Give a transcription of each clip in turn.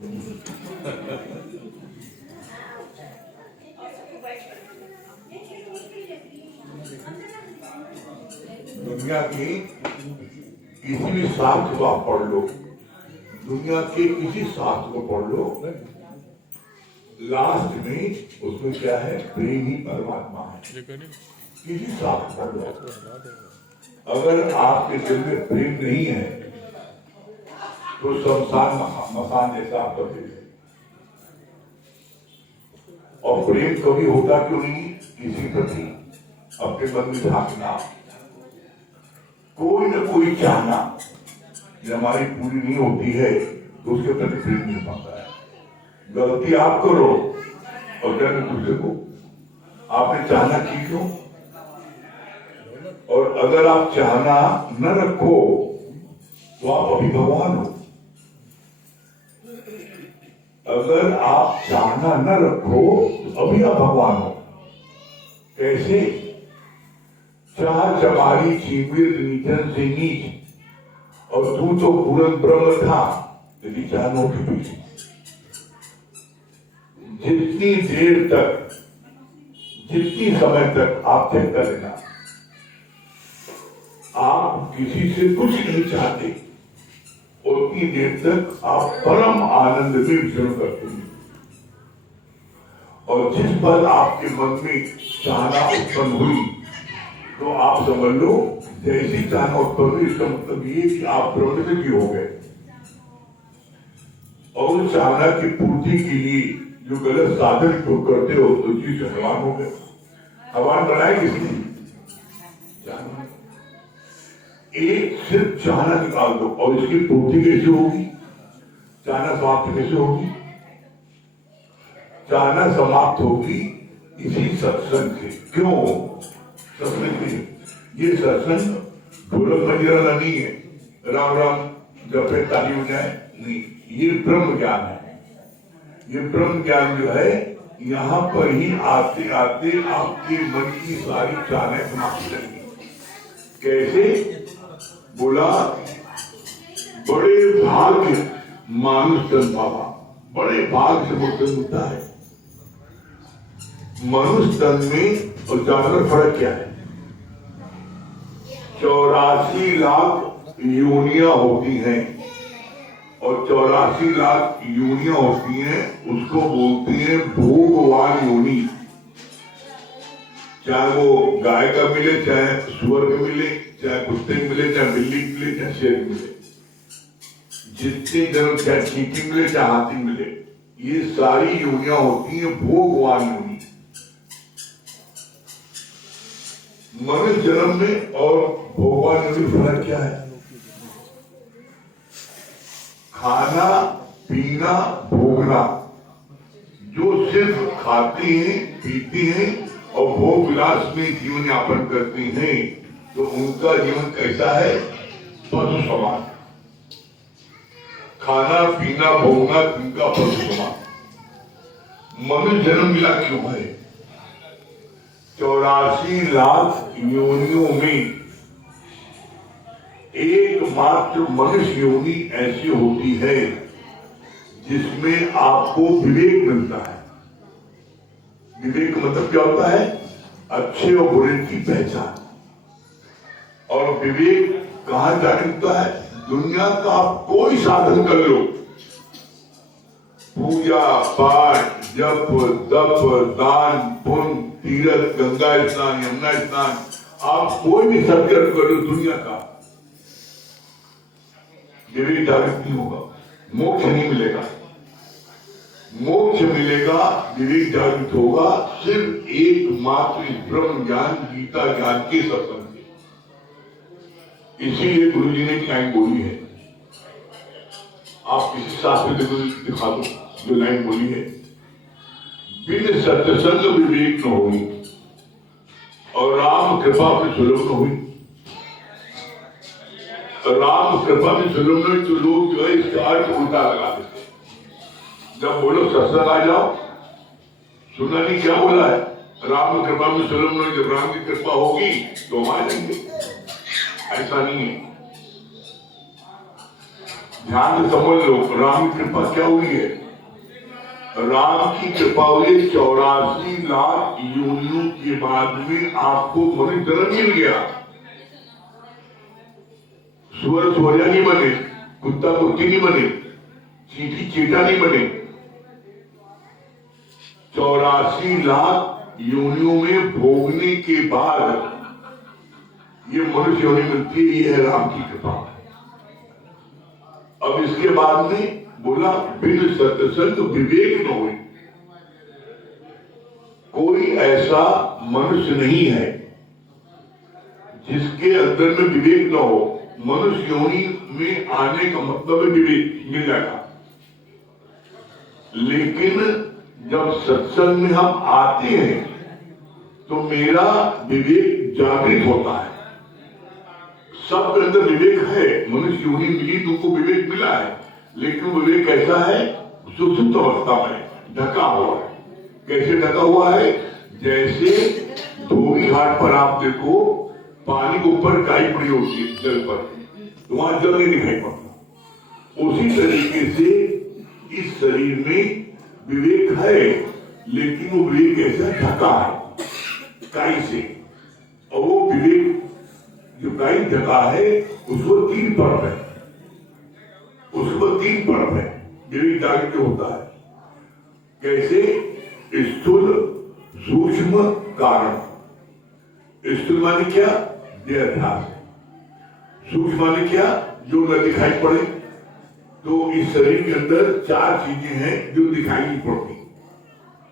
दुनिया की किसी भी शास्त्र को आप पढ़ लो, दुनिया के किसी शास्त्र को पढ़ लो, लास्ट में उसमें क्या है? प्रेम ही परमात्मा है। किसी शास्त्र पढ़ लो, अगर आपके दिल में प्रेम नहीं है तो शमशान मकान जैसा आपका दिल है। और प्रेम कभी होता क्यों नहीं? किसी प्रति अपने मन में झांकना, कोई न कोई चाहना, जब हमारी पूरी नहीं होती है तो उसके प्रति प्रेम नहीं पाता है। गलती आप करो और कहने दूसरे को आपने चाहना की क्यों? और अगर आप चाहना न रखो तो आप अभी भगवान हो। अगर आप चाहना न रखो तो अभी आप भगवान हो। कैसे? चाह चमारी चीमिर नीचन से नीच, और तू तो पूर्ण ब्रह्म था यदि चाहनों के पीछे। जितनी देर तक, जितनी समय तक आप चेष्टा लेना, आप किसी से कुछ नहीं चाहते, उतनी देर तक आप परम आनंद में विचरण करते हैं। और जिस पर आपके मन में चाहना उत्पन्न हुई तो आप समझ लो जैसी चाहना उत्पन्न हुई, इसका मतलब ये कि आप प्रवृत्ति हो गए। और उस चाहना की पूर्ति के लिए जो गलत साधन को करते हो तो चीज हवान हो गए। हवान बनाए किसने? चाहना। एक सिर्फ चाहना निकाल दो और इसकी पूर्ति कैसे होगी? चाहना समाप्त कैसे होगी? चाहना समाप्त होगी इसी सत्संग से। क्यों? सत्संग से। ये सत्संग ढोलक मंजीरा नहीं है, राम राम जपे ताली हो जाए, नहीं। ये ब्रह्म ज्ञान है। ये ब्रह्म ज्ञान जो है, यहाँ पर ही आते आते आपके मन की सारी चाहनाएं समाप्त करेंगी। कैसे? बोला बड़े भाग्य मानुष तन पावा। बड़े भाग्य से मुक्त होता है। मनुष्य तन में और जानवर फर्क क्या है? 84 लाख योनियां होती हैं, और 84 लाख योनियां होती हैं, उसको बोलती हैं भोगवान योनि। चाहे वो गाय का मिले, चाहे सुअर का मिले, चाहे कुत्ते मिले, चाहे बिल्ली मिले, चाहे शेर मिले, जितने जन्म, चाहे चींटी मिले, चाहे हाथी मिले, ये सारी योनियां होती हैं भोगवान योनि। मनुष्य जन्म में और भोगवान योनि फर्क क्या है? खाना, पीना, भोगना। जो सिर्फ खाते हैं, पीते हैं और भोग विलास में जीवन यापन करते हैं, तो उनका जीवन कैसा है? पशु समान। खाना, पीना, भोगना, उनका पशु समान। मनुष्य जन्म मिला क्यों है? 84 लाख योनियों में एकमात्र मनुष्य योनि ऐसी होती है जिसमें आपको विवेक मिलता है। विवेक का मतलब क्या होता है? अच्छे और बुरे की पहचान। और विवेक कहां जाके मिलता है? दुनिया का आप कोई साधन कर लो, पूजा पाठ, जप तप, दान पुण्य, तीर्थ, गंगा स्नान, यमुना स्नान, आप कोई भी सत्कर्म कर लो दुनिया का, विवेक जागृत नहीं होगा, मोक्ष नहीं मिलेगा। मोक्ष मिलेगा, विवेक जागृत होगा सिर्फ एकमात्र इस ब्रह्म ज्ञान, गीता ज्ञान के सत्संग से। इसीलिए गुरु जी ने लाइन बोली है, आप किसी शास्त्र दिखा दो जो लाइन बोली है, बिन सत्संग विवेक न होई और राम कृपा में सुलभ न हुई। राम कृपा में सुलभ न हुई तो लोग जो है इसका अर्थ उल्टा लगा देते। जब बोलो सत्संग आ जाओ, सुना नहीं क्या बोला है? राम कृपा में सुलभ न हुई, जब राम की कृपा होगी तो हम आ जाएंगे। ऐसा नहीं है। ध्यान से समझ लो, राम की कृपा क्या हुई है? राम की कृपा हुई 84 लाख योनियों के बाद में आपको मनुष्य जन्म मिल गया। सुअर सुअरिया नहीं बने, कुत्ता कुत्ती नहीं बने, चींटी चीटा नहीं बने। 84 लाख योनियों में भोगने के बाद ये मनुष्य योनि मिलती है। ये है राम की कृपा। अब इसके बाद में बोला बिन सत्संग विवेक न हो। कोई ऐसा मनुष्य नहीं है जिसके अंदर में विवेक न हो। मनुष्य योनि में आने का मतलब है विवेक मिल जाएगा, लेकिन जब सत्संग में हम आते हैं तो मेरा विवेक जागृत होता है। सबके अंदर विवेक है, मनुष्य योनि मिली तो उनको विवेक मिला है, लेकिन विवेक कैसा है? सुसुप्त अवस्था में ढका हुआ है। कैसे ढका हुआ है? जैसे धोबी घाट पर आप देखो, पानी के ऊपर काई पड़ी होती है जल पर, तो वहां जल नहीं दिखाई पड़ता। उसी तरीके से इस शरीर में विवेक है, लेकिन वो विवेक ऐसा ढका है काई से। और वो विवेक जो काई ढका है उसको 3 परत है, उसको 3 परत है विवेक जागृत होता है। कैसे? स्थूल, सूक्ष्म, कारण। स्थूल माने क्या? देहाध्यास। सूक्ष्म माने क्या? जो न दिखाई पड़े। तो इस शरीर के अंदर 4 चीजें हैं जो दिखाई नहीं पड़ती,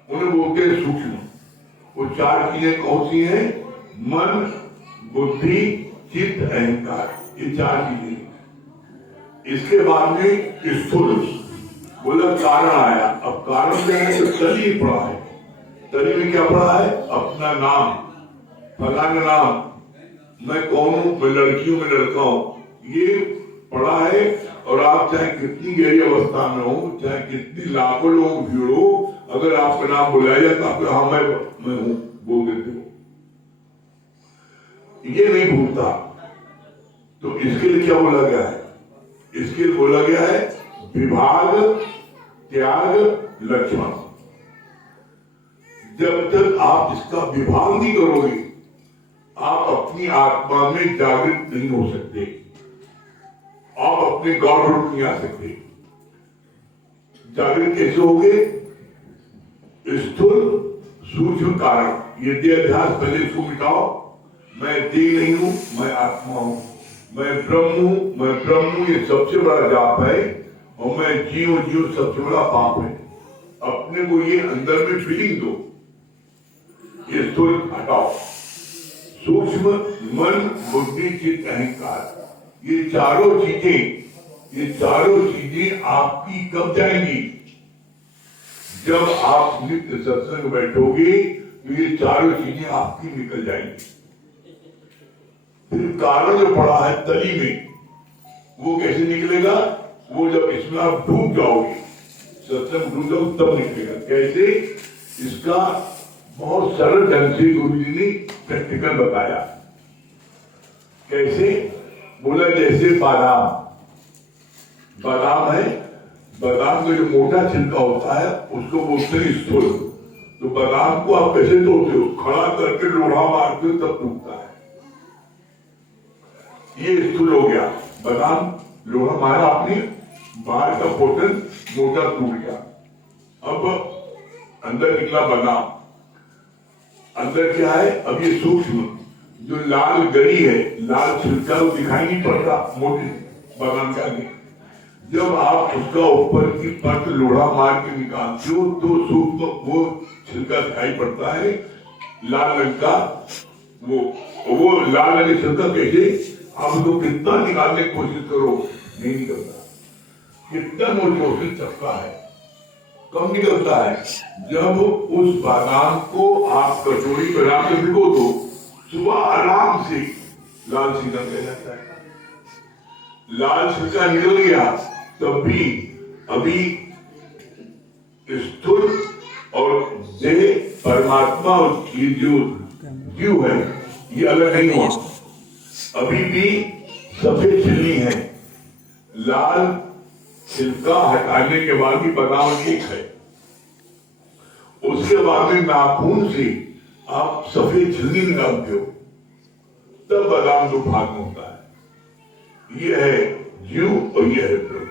उन्हें बोलते हैं सूक्ष्म। वो 4 चीजें कौन सी हैं? मन, बुद्धि, चित्त, अहंकार। ये 4 चीजें। इसके बाद में स्थूल बोला कारण आया। अब कारण क्या है? तो तली पड़ा है। तली में क्या पड़ा है? अपना नाम, फलाना नाम, मैं कौन हूं, मैं लड़की हूं, मैं लड़का हूं, ये पड़ा है। और आप चाहे कितनी गहरी अवस्था में हो, चाहे कितनी लाखों लोग भीड़ हो, अगर आपका नाम बुलाया जाए तो आप हाँ मैं हूं बोल देते हो। ये नहीं भूलता। तो इसके लिए क्या बोला गया है? इसके लिए बोला गया है विभाग, त्याग, लक्षण। जब तक आप इसका विभाग नहीं करोगे, आप अपनी आत्मा में जागृत नहीं हो सकते, आप अपने गॉड रूप नहीं आ सकते। जागृत कैसे होगे? स्थूल, सूक्ष्म, कारण। ये देहाध्यास पहले इसको मिटाओ। मैं देह नहीं हूं, मैं आत्मा हूं, मैं ब्रह्म हूं, मैं ब्रह्म हूं, ये सबसे बड़ा जाप है। और मैं जीव सबसे बड़ा पाप है। अपने को ये अंदर में फीलिंग दो। ये स्थूल हटाओ, सूक्ष्म, मन, बुद्धि, चित्त, अहंकार, ये चारों चीजें आपकी कब जाएंगी? जब आप नित्य सत्संग बैठोगे तो ये चारों चीजें आपकी निकल जाएंगी। फिर कारण जो पड़ा है तली में, वो कैसे निकलेगा? वो जब इसमें आप डूब जाओगे, सत्संग डूब जाओगे तब निकलेगा। कैसे? इसका बहुत सरल ढंग से गुरु जी ने प्रैक्टिकल बताया। कैसे? बोला जैसे बादाम है, बादाम का जो मोटा छिलका होता है उसको बोलते हैं स्थूल। तो बादाम को आप कैसे तोड़ते हो? खड़ा करके लोढ़ा मारते हो तब टूटता है। ये स्थूल हो गया। बादाम लोढ़ा मारा आपने, बाहर का पोर्शन मोटा टूट गया। अब अंदर निकला बादाम। अंदर क्या है? अब ये सूक्ष्म जो लाल गरी है, लाल छिलका, वो दिखाई नहीं पड़ता मोटे बादाम के आगे। जब आप उसका ऊपर की परत लोढ़ा मार के निकालते हो तो सूक्ष्म वो छिलका दिखाई पड़ता है लाल रंग का। वो लाल रंग छिलका कैसे? आप उसको कितना निकालने की कोशिश करो, नहीं निकलता। कितना मोटे चक्का है, कम निकलता है। जब उस बादाम को आप कटोरी पर आके भिगो दो, सुबह आराम से लाल छिलका निकल जाता है। लाल छिलका निकल गया तब भी अभी स्थूल और देह परमात्मा और ये जो जीव है ये अलग नहीं हुआ। अभी भी सफेद छिलनी है, लाल छिलका हटाने के बाद भी बादाम ठीक है। उसके बाद में नाखून से आप सफेद झिल्ली निकालते हो, तब बादाम दो भाग में होता है। ये है जीव और ये है ब्रह्म।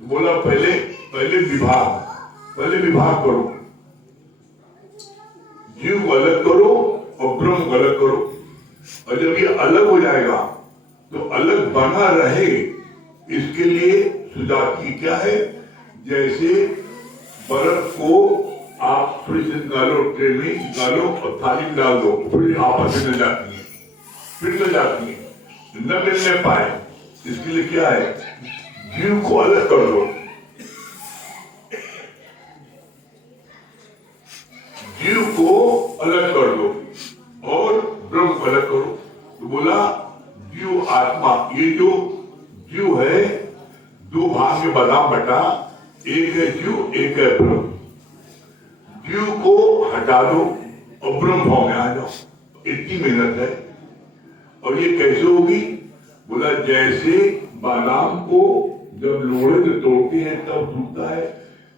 बोला पहले विभाग करो, जीव को अलग करो और ब्रह्म को अलग करो। और जब ये अलग हो जाएगा तो अलग बना रहे, इसके लिए सुजाती क्या है, जैसे बर्फ को आप थोड़ी सी निकालो, ट्रे में निकालो और थाली में डाल दो, फिर आपस में मिल जाती है, न मिलने पाए, इसके लिए क्या है, जीव को अलग कर दो, जीव को अलग कर दो और ब्रह्म को अलग करो। तो बोला जीव आत्मा, ये जो जीव है दो भाग में बादाम बटा, एक है जीव एक है ब्रह्म। जीव को हटा दो और ब्रह्म भाव में आ जाओ, इतनी मेहनत है। और ये कैसे होगी, बोला जैसे बादाम को जब लोहे से तोड़ते हैं तब टूटता है,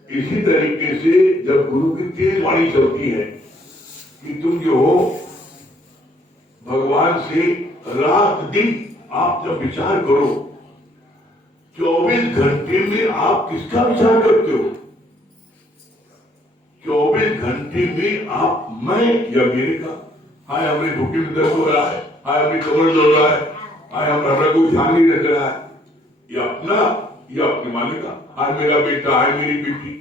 इसी तरीके से जब गुरु की तेज वाणी चलती है कि तुम जो हो भगवान से रात दिन आप जब विचार करो, 24 घंटे में आप किसका विचार करते हो, 24 घंटे में आप मैं या मेरे का, हाय हमें घुटने में दर्द हो रहा है, हाय हमें कमर दौड़ रहा है, हाय हमारा कोई ध्यान नहीं रख रहा है, ये अपना या अपने मालिक का, हाय मेरा बेटा, हाय मेरी बेटी।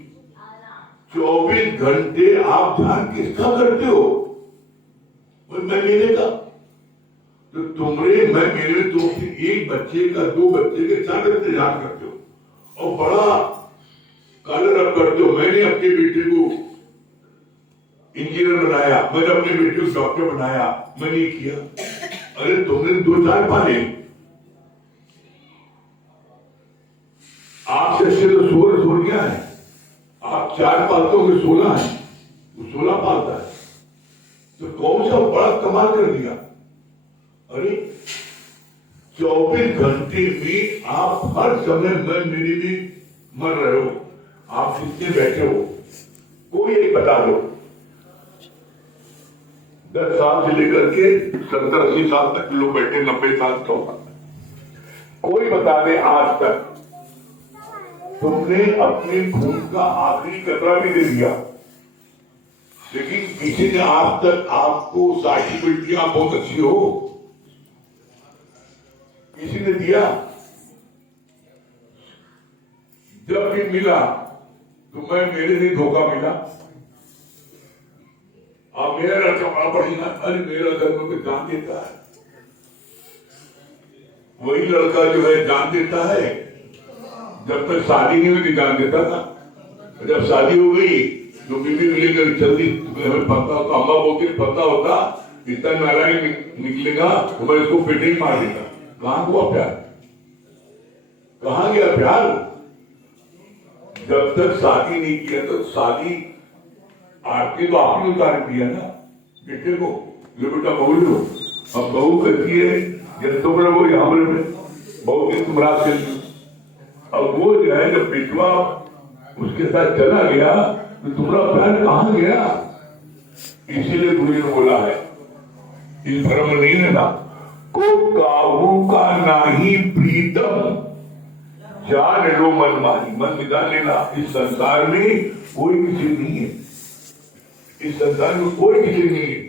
24 घंटे आप ध्यान किसका करते हो, मैं मेरे का। तो तुमरे मैं मेरे में तुम एक बच्चे का, दो बच्चे के, 4 बच्चे ध्यान करते हो और बड़ा कलर अप करते हो। मैंने अपने बेटे को इंजीनियर बनाया, मैंने अपने बेटे को डॉक्टर बनाया, मैंने किया। अरे तुमने 2-4 पाले, आपसे अच्छे तो 16 क्या है, आप 4 पालते हो, 16 है, वो 16 पालता है, तो कौन सा बड़ा कमाल कर दिया। अरे 24 घंटे में आप हर समय मैं मेरे में मर रहे हो, आप कितने बैठे हो, कोई एक बता दो। 10 साल से लेकर के 70-80 साल तक लोग बैठे, 90 साल तक, कोई बता दे आज तक तुमने अपने खून का आखिरी कतरा भी दे दिया, लेकिन किसी ने आज तक आपको सर्टिफिकेट दिया बहुत अच्छी हो, किसी ने दिया। जब भी मिला तो मैं मेरे से धोखा मिला, अब मेरा लड़का बड़ा बढ़िया, अरे मेरा धर्म को जान देता है, वही लड़का जो है जान देता है, जब तक शादी नहीं हुई जान देता था, जब शादी हो गई तो बीबी मिलेगा जल्दी, हमें पता होता, अम्मा बोलती पता होता इतना नारायण निकलेगा तो मैं इसको पेटे ही मार देता। कहां हुआ प्यार, कहां गया प्यार, जब तक शादी नहीं किया तो शादी आरती तो आपने उतार दिया ना बेटे को, जो बेटा बहू लो, अब बहू कहती है जब तुम रहो यहाँ में बहुत दिन तुम रात चल, अब वो जो है जब बेटवा उसके साथ चला गया तो तुम्हारा प्यार कहां गया। इसीलिए गुरु ने बोला है इस धर्म नहीं लेना, को काहू का नाही प्रीतम जान लो मन माही, मन में जान लेना इस संसार में कोई किसी नहीं है, इस संसार में कोई किसी नहीं है।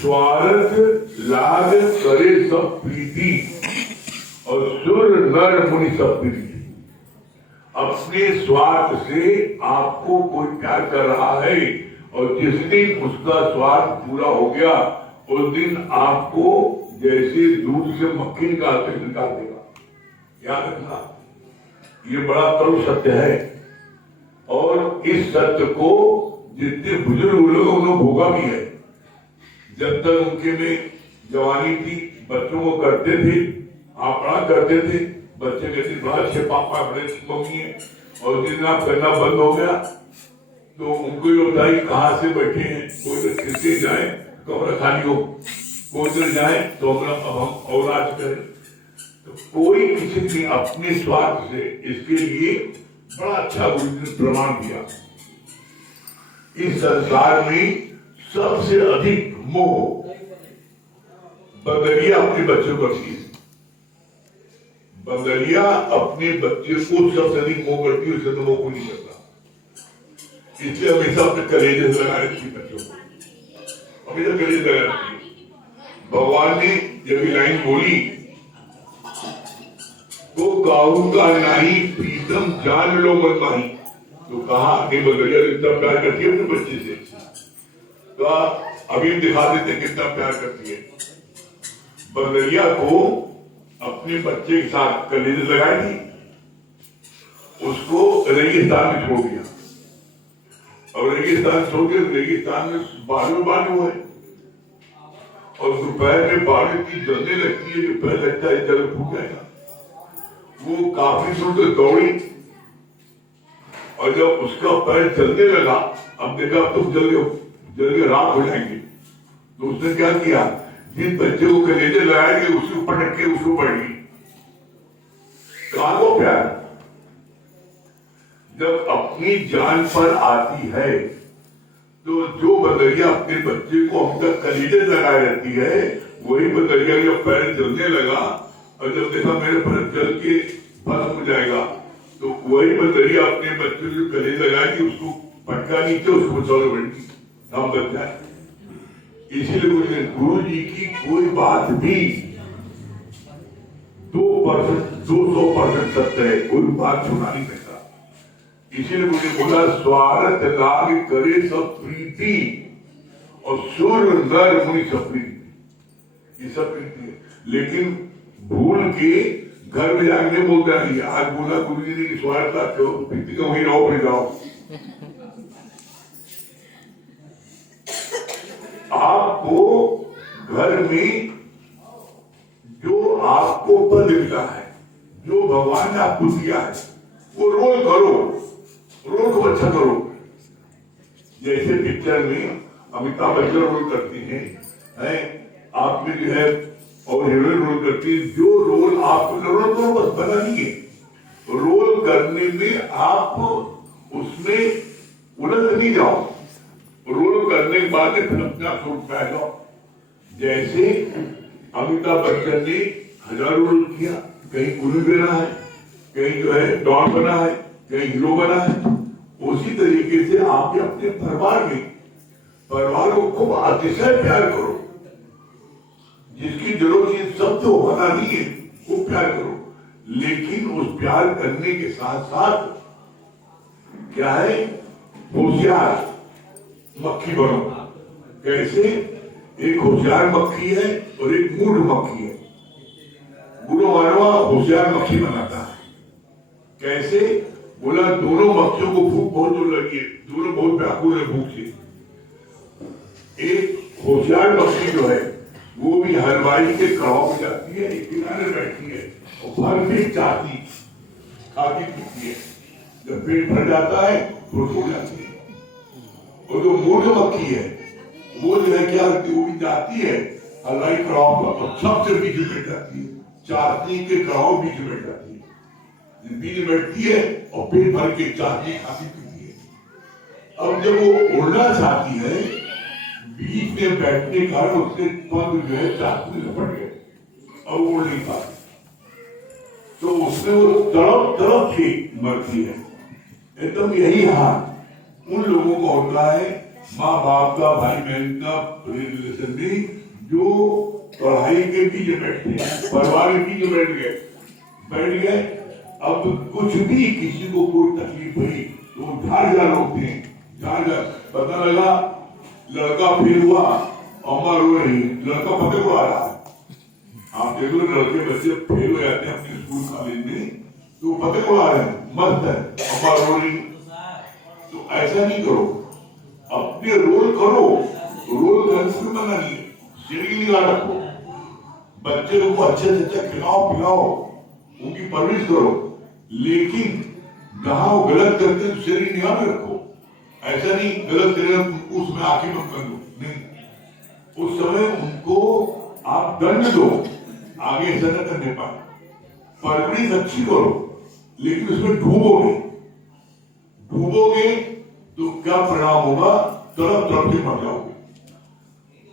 स्वार्थ लाग करे सब प्रीति और सुर नर मुनि सब प्रीति। अपने स्वार्थ से आपको कोई प्यार कर रहा है और जिस दिन उसका स्वार्थ पूरा हो गया उस दिन आपको जैसे दूध से मक्खी निकालते निकाल देगा। याद रखना, ये बड़ा कड़ू सत्य है और इस सत्य को जितने बुजुर्ग लोग उन्होंने भोगा भी है। जब तक उनके में जवानी थी बच्चों को करते थे, आप बड़ा करते थे, बच्चे कहते बड़ा अच्छे पापा बड़े मम्मी है, और जिन आप करना बंद हो गया तो उनको ये होता है कहाँ से बैठे हैं, कोई तो खिलते जाए कमरा खाली हो, कोई तो जाए तो अपना अब हम और आज करें। तो कोई किसी ने अपने स्वार्थ से इसके लिए बड़ा अच्छा प्रमाण दिया। इस संसार में सबसे अधिक मोह बंगलिया अपने बच्चों को करती है। बंगलिया अपने बच्चे को सबसे अधिक मोह करती है, उससे तो मोह को नहीं करता। इसलिए हमेशा अपने कलेजे से लगा रखती है बच्चों को, हमेशा कलेजे लगा रखती है। भगवान ने जब ये लाइन बोली तो कहूंगा नहीं प्रीतम जान लो मन माही, तो कहा बंगलिया इतना प्यार करती है अपने बच्चे से, तो अभी दिखा देते कितना प्यार करती है। बंगलिया को अपने बच्चे के साथ कलेजे लगाई थी, उसको रेगिस्तान में छोड़ दिया, और रेगिस्तान छोड़ के रेगिस्तान में बालू है, और दोपहर में बालू की जलने लगती है, जो पैर लगता है जल फूट जाएगा। वो काफी दूर तक दौड़ी, और जब उसका पैर चलने लगा, अब देखा तो जल के राख हो जाएंगे, तो उसने क्या किया, जिस बच्चे को कलेजे लगाएंगे उसके ऊपर रख के उसको पड़ गई। कहां को प्यार जब अपनी जान पर आती है, तो जो बंगलिया अपने बच्चे को अब तक कलेजे लगाए रहती है, वही बंगलिया जब पैर जलने लगा और जब देखा मेरे पैर जल के भस्म हो जाएगा, तो वही बंगलिया अपने बच्चे को कलेजे लगाएगी, उसको पटका नीचे, उसको चलो बैठी हम बच जाए। इसीलिए मुझे गुरु जी की कोई बात भी 200% सत्य है, कोई बात छुड़ा नहीं सकता। इसीलिए मुझे बोला स्वार्थ लाग करे सब प्रीति, और सुर नर मुनि सब प्रीति, ये सब प्रीति है। लेकिन भूल के घर में जाके नहीं बोलते नहीं, आज बोला गुरु जी ने स्वार्थ लाग करो, प्रीति का वही रहो, फिर जाओ। आपको घर में जो आपको पद मिला है, जो भगवान ने आपको दिया है, वो रोल करो, रोल को अच्छा करो। जैसे पिक्चर में अमिताभ बच्चन रोल करते हैं, आप में जो है और हीरोइन रोल करती है, जो रोल आप रोल करो, बस बना नहीं है। रोल करने में आप उसमें उलझ नहीं जाओ, रोल करने के बाद फिर अपना सूट पहन लो। जैसे अमिताभ बच्चन ने हजारों रोल किया, कहीं गुरु बना है, कहीं जो है डॉन बना है, कहीं हीरो बना है। उसी तरीके से आप अपने परिवार को खूब अतिशय प्यार करो, जिसकी जरूरत है सब तो होना नहीं है, खूब प्यार करो, लेकिन उस प्यार करने के साथ साथ क्या है, होशियार मक्खी बनो। कैसे, एक होशियार मक्खी है और एक मूढ़ मक्खी है। गुरु मानवा होशियार मक्खी बनाता है। कैसे, बोला दोनों मक्खियों को भूख बहुत जोर लगी है, दोनों बहुत व्याकुल है भूख से। एक होशियार मक्खी जो है वो भी हलवाई के कड़ाव में जाती है, एक किनारे बैठती है और भर पेट चाहती खाती पीती है, जब पेट भर जाता है तो सो जाती है। और जो मूढ़ मक्खी है वो जो है क्या करती है, वो भी जाती है हलवाई कड़ाव पर और सबसे बीच में बैठ जाती है, चाहती के कड़ाव बीच में बैठ जाती है, बीच में बैठती है और पेट भर के चाहती खाती पीती है। अब जब वो उड़ना चाहती है, बीच में बैठने का उसके पंख जो है चाहती में पड़ गए और उड़ नहीं पाती, तो उसमें वो तड़प तड़प के मरती है। एकदम यही हाल उन लोगों का होता है, माँ बाप का, भाई बहन का रिलेशन में, जो पढ़ाई के बीच बैठते हैं, परिवार के बीच बैठ गए। अब कुछ भी किसी को कोई तकलीफ हुई तो झाड़ होते हैं, झाड़ पता लगा लड़का फेल हुआ और माँ रो रही, लड़का पता को आ रहा है। आप देखो लड़के बच्चे फेल हो जाते हैं अपने स्कूल कॉलेज में, तो पता को आ रहे हैं, मस्त है, अम्मा रो रही। तो ऐसा नहीं करो, अपने रोल करो, रोल करने में मना नहीं, सीढ़ी निकाल रखो, बच्चे को अच्छे से अच्छा खिलाओ पिलाओ, उनकी परवरिश करो, लेकिन जहां वो गलत करते हैं सीढ़ी निकाल रखो। ऐसा नहीं गलत करेगा उसमें आंखें बंद कर दो, नहीं, उस समय उनको आप दंड दो, आगे ऐसा न करने पाए। परवरिश अच्छी करो, लेकिन उसमें डूबोगे तो क्या परिणाम होगा? तरफ तरफ से मर जाओगे।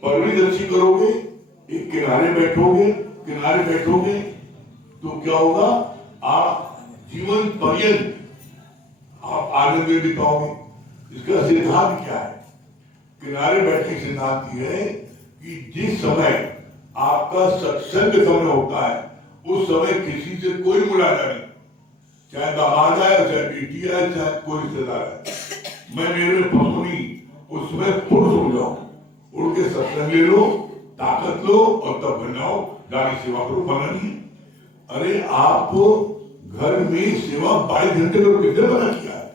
परवरिश अच्छी करोगे, एक किनारे बैठोगे तो क्या होगा? आप जीवन पर्यंत आप आनंद में बिताओगे। इसका सिद्धांत क्या है? किनारे बैठने सिद्धांत ये है कि जिस समय आपका सत्संग समय होता है, उस समय किसी से कोई मुलाकात नहीं, चाहे दामाद आए, चाहे बेटी आए, चाहे कोई रिश्तेदार आए, मैं मेरे में फंसू नहीं, उसमें पुरुष हो जाओ, उड़ के सत्संग ले लो, ताकत लो और तब बनाओ, गाड़ी सेवा करो, बना नहीं। अरे आप घर में सेवा 22 घंटे करो, कितने मना किया है?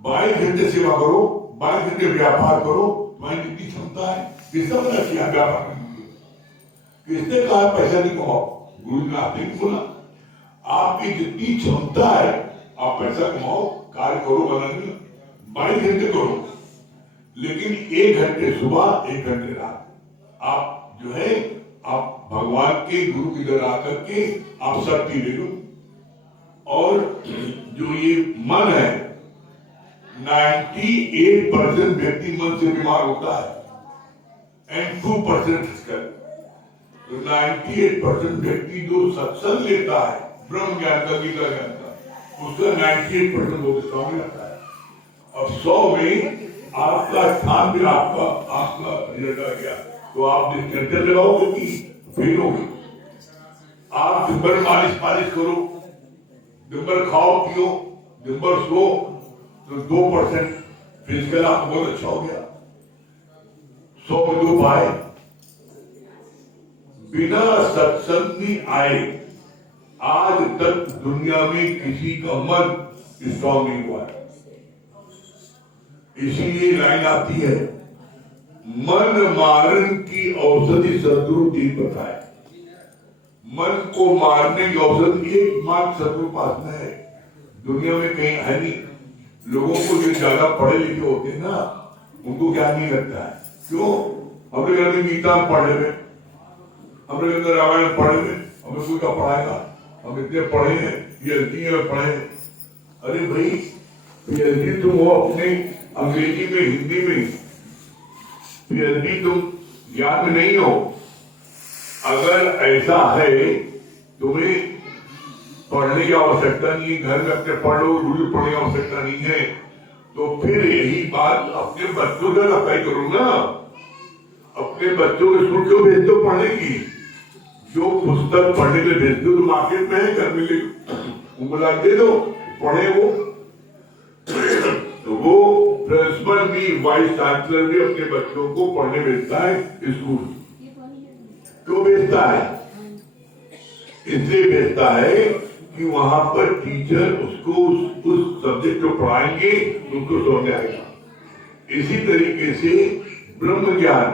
22 घंटे सेवा करो, 22 घंटे व्यापार करो, तुम्हारी जितनी क्षमता है। किसने मना किया व्यापार करने? किसने कहा पैसा नहीं कमाओ? गुरु ने आपने नहीं बोला। आपकी जितनी क्षमता है आप पैसा कमाओ, कार्य करो, बना नहीं। 22 घंटे करो, लेकिन 1 घंटे सुबह, 1 घंटे रात आप जो है आप भगवान के गुरु की तरह आकर के आप शक्ति ले लो। और जो ये मन है, 98% व्यक्ति मन से बीमार होता है एंड 2% फिजिकल। तो 98% व्यक्ति जो सत्संग लेता है, ब्रह्म ज्ञान का, गीता ज्ञान का, उसका 98% बहुत स्ट्रॉन्ग रहता है। और 100 में आपका स्थान भी आपका रिजल्ट आ गया तो आप डिस्टेंटर लगाओगे कि फेल होगे। आप दिन भर मालिश करो, दिन भर खाओ पियो, दिन भर सो, तो 2% फिजिकल आपको बहुत अच्छा हो गया। 100 में 2 पाए। बिना सत्संगी आए आज तक दुनिया में किसी का मन स्ट्रॉन्ग नहीं हुआ है। इसीलिए लाइन आती है, मन मारन की औषधि सदगुरु जी बताए। मन को मारने की औषधि एकमात्र सदगुरु पास में है, दुनिया में कहीं है नहीं। लोगों को जो ज्यादा पढ़े लिखे होते हैं ना, उनको क्या नहीं लगता है। क्यों? हमने घर में गीता पढ़ ले, हमने घर में रामायण पढ़ ले, हमें कोई क्या पढ़ाएगा? हम इतने पढ़े हैं, पीएचडी में पढ़े। अरे भाई, पीएचडी तुम हो अपने अंग्रेजी में, हिंदी में, पीएचडी तुम ज्ञान में नहीं हो। अगर ऐसा है, तुम्हें पढ़ने की आवश्यकता नहीं है, घर में अपने पढ़ लो, रूल पढ़ने की आवश्यकता नहीं है, तो फिर यही बात अपने बच्चों से अप्लाई करो ना। अपने बच्चों को स्कूल क्यों भेज दो पढ़ने की? जो पुस्तक पढ़ने के लिए भेज दो, तो मार्केट में है, घर में ले उंगला दे दो, पढ़े वो। तो वो प्रिंसिपल भी, वाइस चांसलर भी अपने बच्चों को पढ़ने भेजता है स्कूल। क्यों भेजता है? इसलिए भेजता है कि वहां पर टीचर उसको उस सब्जेक्ट को पढ़ाएंगे, उसको समझ आएगा। इसी तरीके से ब्रह्म ज्ञान,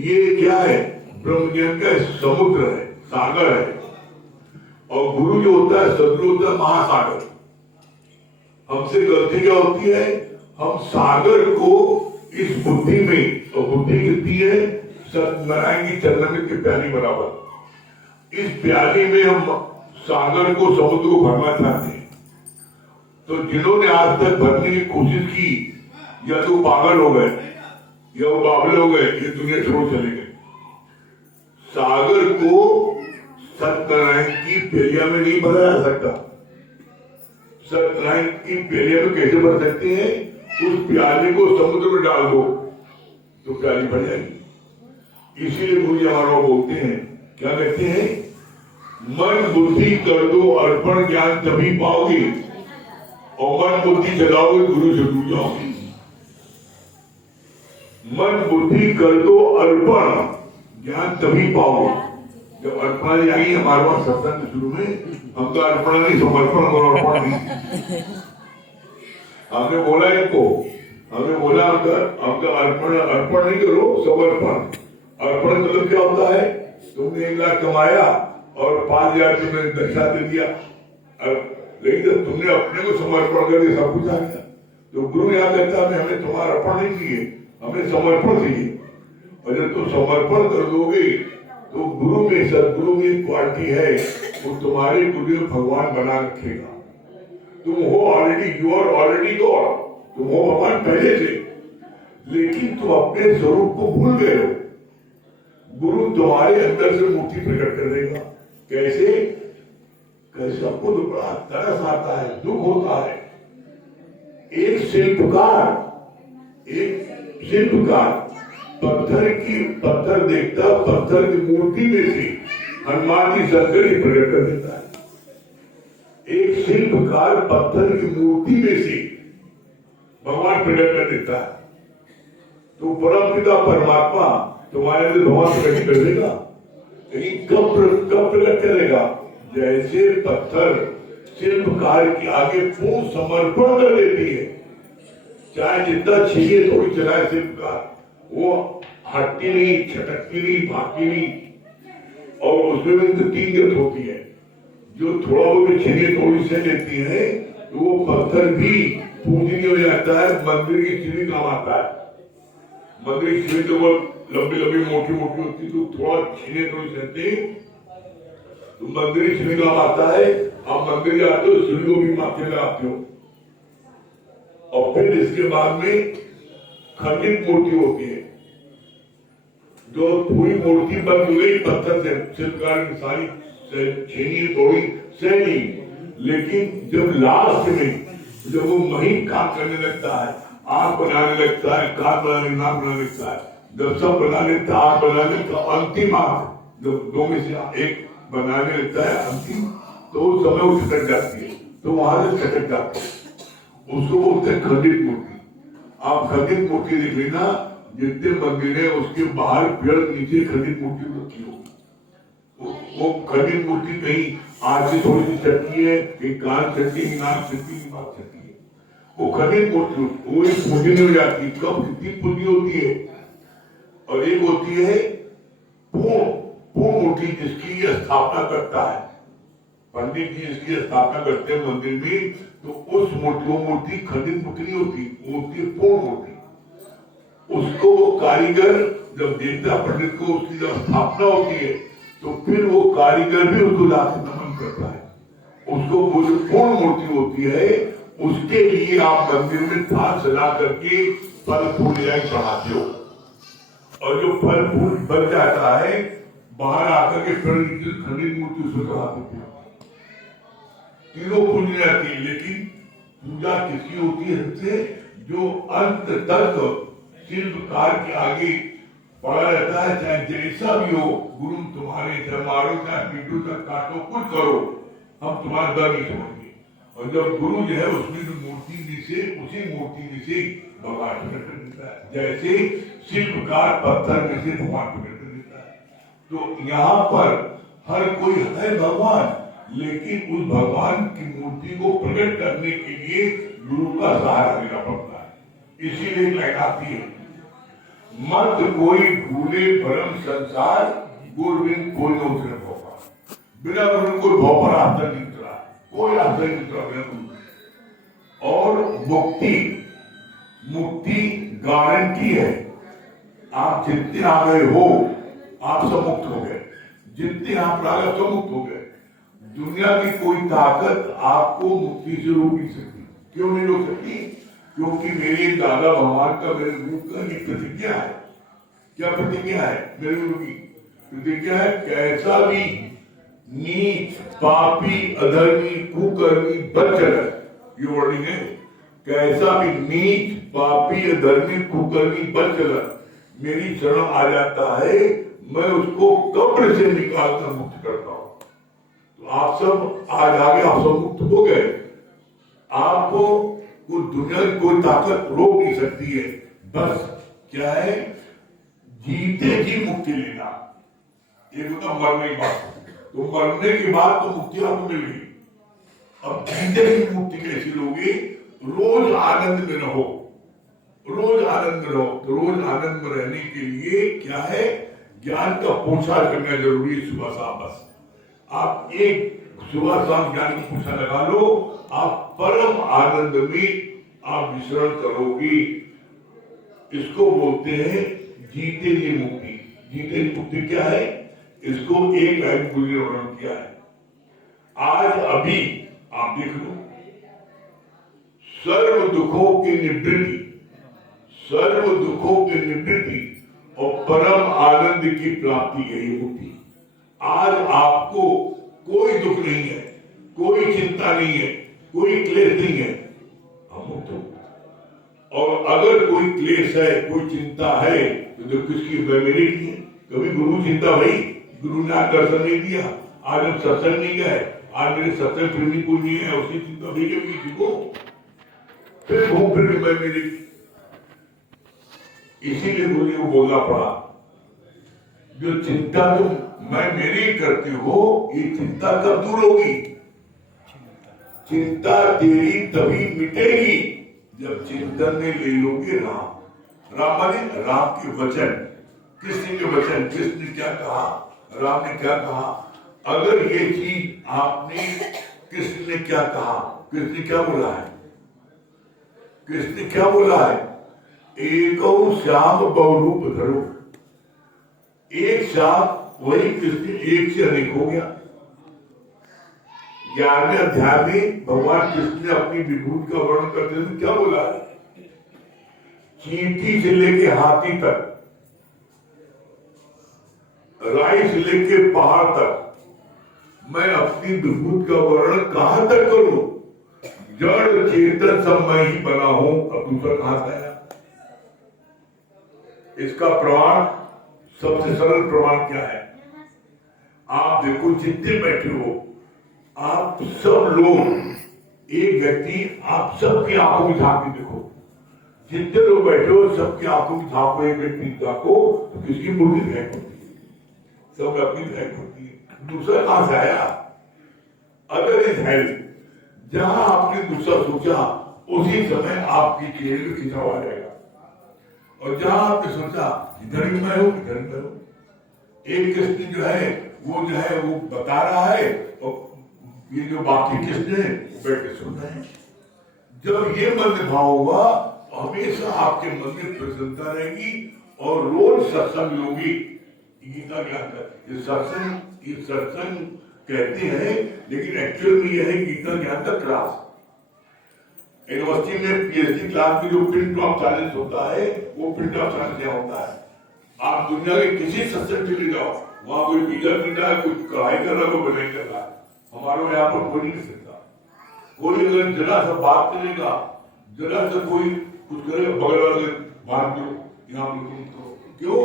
ये क्या है? ब्रह्म ज्ञान का समुद्र है, सागर है। और गुरु जो होता है, सदगुरु होता है महासागर। हमसे गलती क्या होती है? हम सागर को इस बुद्धि में, और बुद्धि कितनी है? सत्यनारायण की चरण की प्याली बराबर। इस प्याली में हम सागर को, समुद्र को भरना चाहते हैं। तो जिन्होंने आज तक भरने की कोशिश की, या तो पागल हो गए या वो बाबले हो गए, ये दुनिया छोड़ चले गए। सागर को सत्यनारायण की प्यालिया में नहीं भरा जा सकता। सत्यनारायण की प्यालिया में कैसे भर सकते हैं? उस प्याले को समुद्र में डाल दो तो प्याली भर जाएगी। इसीलिए गुरु जी हमारा बोलते हैं, क्या कहते हैं? मन बुद्धि कर दो अर्पण, ज्ञान तभी पाओगे। और मन बुद्धि जगाओगे, गुरु से दूर जाओगे। मन बुद्धि कर दो अर्पण, ज्ञान तभी पाओगे। जब अर्पण जाएगी हमारे पास सत्संग शुरू में, हम तो अर्पण नहीं, समर्पण करो, अर्पण नहीं। हमने बोला इनको, हमने बोला हमका अर्पण नहीं करो, समर्पण। अर्पण मतलब क्या होता है? तुमने 1 लाख कमाया और 5,000 तुमने दक्षा दे दिया, लेकिन जब तुमने अपने को समर्पण कर दिया, सब कुछ आ गया। तो गुरु याद करता है, हमें तुम्हारा अर्पण नहीं चाहिए, हमें समर्पण चाहिए। और जब तुम समर्पण कर दोगे तो गुरु में, सदगुरु में एक क्वालिटी है, वो तुम्हारे गुरु भगवान बना रखेगा। तुम हो already, you are already God, तुम हो भगवान पहले से, लेकिन तुम अपने स्वरूप को भूल गए हो। गुरु तुम्हारे अंदर से मूर्ति प्रकट कर देगा। कैसे? कैसे? आपको तो बड़ा तरस आता है, दुख होता है। एक शिल्पकार पत्थर देखता, पत्थर की मूर्ति में से हनुमान जी शंकर ही प्रकट कर देता है। एक शिल्पकार पत्थर की मूर्ति में से भगवान प्रकट कर देता है। तो परमपिता परमात्मा तुम्हारे लिए भगवान प्रकट कर देगा। लेकिन कब प्रकट करेगा? जैसे पत्थर शिल्पकार के आगे पूर्ण समर्पण कर देती है, चाहे जितना छीने थोड़ी चलाए शिल्पकार, वो हटती नहीं, छटकती नहीं, भागती नहीं। और उसमें भी तो 3 गत होती है। जो थोड़ा बहुत छीने थोड़ी से लेती है, तो वो पत्थर भी पूजनीय हो जाता है, मंदिर की सीढ़ी काम आता है। मंदिर की सीढ़ी तो वो लंबी मोटी होती, तो थोड़ा छीने थोड़ी सहते, तो मंदिर की सीढ़ी काम आता है। आप मंदिर जाते हो, सीढ़ी को भी माथे लगाते हो। और फिर इसके बाद में खंडित मूर्ति होती है, जो पूरी मूर्ति बन गई पत्थर से, शिल्पकार की सारी छीनी थोड़ी सहनी। लेकिन जब लास्ट में जब वो महीन काम करने लगता है, आंख बनाने लगता है, कान बनाने, नाक बनाने लगता है, जब सब बना लेता है, आंख बनाने लगता है, अंतिम आंख जब 2 में से 1 बनाने लगता है अंतिम, तो उस समय वो छटक जाती है, तो वहां से छटक जाती है। उसको बोलते हैं खंडित मूर्ति। आप खंडित मूर्ति देख लेना, जितने मंदिर है उसके बाहर पेड़ नीचे खंडित मूर्ति रखी होगी। वो खंडित मूर्ति कहीं आग से थोड़ी सी चटकी है, कहीं कान चटकी, नाक चटकी, बात चटकी है। वो खंडित मूर्ति वो एक पूजनीय हो जाती है। कब? कितनी पूजनीय होती है? और एक होती है पूर्ण मूर्ति, जिसकी ये स्थापना करता है पंडित जी, इसकी स्थापना करते हैं मंदिर में, तो उस मूर्ति खंडित मूर्ति नहीं होती, वो होती है पूर्ण मूर्ति। उसको वो कारीगर जब देखता पंडित को, उसकी जब स्थापना होती है, तो फिर वो कारीगर भी उसको जाके नमन करता है। उसको वो जो पूर्ण मूर्ति होती है, उसके लिए आप मंदिर में थाल सजा करके फल फूल चढ़ाते हो। और जो फल फूल बच जाता है, बाहर आकर के फिर खंडित मूर्ति उसमें चढ़ा देते हो। तीनों पूजनी जाती है, लेकिन पूजा किसी होती है सबसे, जो अंत तक शिल्पकार के आगे पड़ा रहता है। चाहे जैसा भी हो, गुरु तुम्हारे, चाहे मारो, चाहे पीटो, चाहे काटो, कुछ करो, हम तुम्हारा दर नहीं छोड़ेंगे। और जब गुरु जो है उसमें जो मूर्ति में से, उसी मूर्ति में से भगवान प्रकट कर देता है। जैसे शिल्पकार पत्थर में से भगवान प्रकट कर देता है। तो यहाँ पर हर कोई है भगवान, लेकिन उस भगवान की मूर्ति को प्रकट करने के लिए गुरु का सहारा लेना पड़ता है। इसीलिए कहलाती है, मत कोई भूले परम संसार, गुरु बिन कोई न उतरे भौपर। बिना गुरु को भौपर आस्था नहीं उतरा, कोई आस्था नहीं उतरा बिना गुरु। और मुक्ति गारंटी है। आप जितने आ गए हो, आप सब मुक्त हो गए। जितने आप आ गए सब मुक्त हो गए। दुनिया की कोई ताकत आपको मुक्ति से रोक नहीं सकती। क्यों नहीं रोक सकती? क्योंकि मेरे दादा भगवान का, मेरे गुरु का ये प्रतिज्ञा है। क्या प्रतिज्ञा है? मेरे गुरु की प्रतिज्ञा है, कैसा भी नीच, पापी, अधर्मी, कुकर्मी बच्चर, ये वर्डिंग है, कैसा भी नीच, पापी, अधर्मी, कुकर्मी बच्चर मेरी शरण आ जाता है, मैं उसको कब्र से निकालकर मुक्त करता हूं। तो आप सब आज आगे, आप सब मुक्त हो गए। आपको कोई दुनिया की कोई ताकत रोक नहीं सकती है। बस क्या है? जीते जी मुक्ति लेना। एक होता मरने की बात, तो मरने के बाद तो मुक्ति आपको मिल गई। अब जीते जी मुक्ति कैसे लोगे? रोज आनंद में रहो, रोज आनंद में रहो। तो रोज आनंद में रहने के लिए क्या है? ज्ञान का पोछा करना जरूरी है। सुबह शाम बस आप एक सुबह शाम ज्ञान का पोछा लगा लो, आप परम आनंद में आप विचरण करोगे। इसको बोलते हैं जीते जी मुक्ति। जीते जी मुक्ति क्या है? इसको एक लाइन गुरु ने वर्णन किया है। आज अभी आप देख लो, सर्व दुखों की निवृत्ति, सर्व दुखों की निवृत्ति और परम आनंद की प्राप्ति यही होती। आज आपको कोई दुख नहीं है, कोई चिंता नहीं है, कोई क्लेश नहीं है, हम मुक्त हो। और अगर कोई क्लेश है, कोई चिंता है, तो किसकी मेरी की है? कभी गुरु चिंता भाई, गुरु ने आज दर्शन नहीं दिया, आज हम सत्संग नहीं गए, आज मेरे सत्संग प्रेमी कोई नहीं है, उसकी चिंता भी किसी को, फिर घूम फिर मैं मेरी। इसीलिए गुरु को बोलना पड़ा, जो चिंता तुम मैं मेरी करते हो, ये चिंता कब दूर होगी? चिंता तेरी तभी मिटेगी जब चिंतन में ले लोगे राम। राम माने राम के वचन, कृष्ण के वचन। कृष्ण ने क्या कहा, राम ने क्या कहा? अगर ये चीज आपने, कृष्ण ने क्या कहा, कृष्ण ने क्या बोला है? कृष्ण ने क्या बोला है? एको श्याम बहुरूप धरो। एक श्याम, वही कृष्ण एक से अनेक हो गया। 11वें अध्याय में भगवान कृष्ण ने अपनी विभूति का वर्णन करते हुए क्या बोला है? चींटी से लेके हाथी तक, राई से लेके पहाड़ तक, मैं अपनी विभूति का वर्णन कहां तक करूं? जड़ चेतन सब मैं ही बना हूं, अब दूसरा कहां से आया? इसका प्रमाण, सबसे सरल प्रमाण क्या है? आप देखो, जितने बैठे हो आप सब लोग, एक व्यक्ति, आप सबकी आंखों में झांक के देखो, जितने लोग बैठे हो सबकी आंखों में झांको, एक व्यक्ति झांको तो किसकी मूर्ति दिखाई पड़ती है? सब अपनी दिखाई पड़ती है। दूसरा कहां से आया? अगर इज हेल्थ, जहां आपने दूसरा सोचा उसी समय आपकी चेहरे में खिंचाव आ जाएगा, और जहां आपने सोचा इधर ही मैं हूं, इधर मैं हूं। एक कृष्ण जो है वो बता रहा है, और ये जो बाकी कृष्ण है बैठ के सुन रहे हैं। जब ये मन में भाव हुआ, हमेशा आपके मन में प्रसन्नता रहेगी और रोज सत्संग लोगी। गीता ज्ञान का ये सत्संग कहते हैं, लेकिन एक्चुअल में यह है गीता ज्ञान का क्लास। यूनिवर्सिटी में पीएचडी क्लास में जो प्रिंट ऑफ चैलेंज होता है, वो प्रिंट ऑफ चैलेंज होता है। आप दुनिया के किसी सत्संग चले जाओ, वहां कोई पिज्जा पीटा है, कोई कढ़ाई कर रहा है, कोई बनाई कर रहा है। हमारे यहाँ पर कोई नहीं कर सकता। कोई अगर जरा सा बात करेगा, जरा सा कोई कुछ करेगा, बगल वाले बात दो, यहाँ पर क्यों?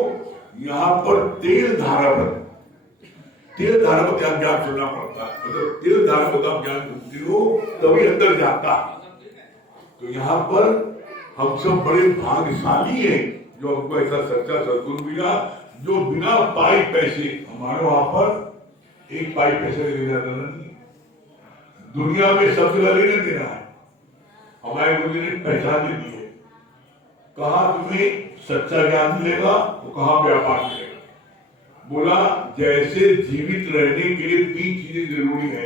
यहाँ पर तेल धारा पर ज्ञान सुनना पड़ता है। मतलब तेल धारा पर आप ज्ञान सुनते हो तभी अंदर जाता है। तो यहाँ पर हम सब बड़े भाग्यशाली हैं जो हमको ऐसा सच्चा सद्गुरु मिला, जो बिना पाई पैसे, हमारे वहां पर एक पाई पैसे लेना देना नहीं, दुनिया में सबसे ज्यादा लेना देना है। हमारे गुरु जी ने पहचान दे दी है, कहा तुम्हें सच्चा ज्ञान मिलेगा तो कहाँ व्यापार मिलेगा। बोला जैसे जीवित रहने के लिए 3 चीजें जरूरी है,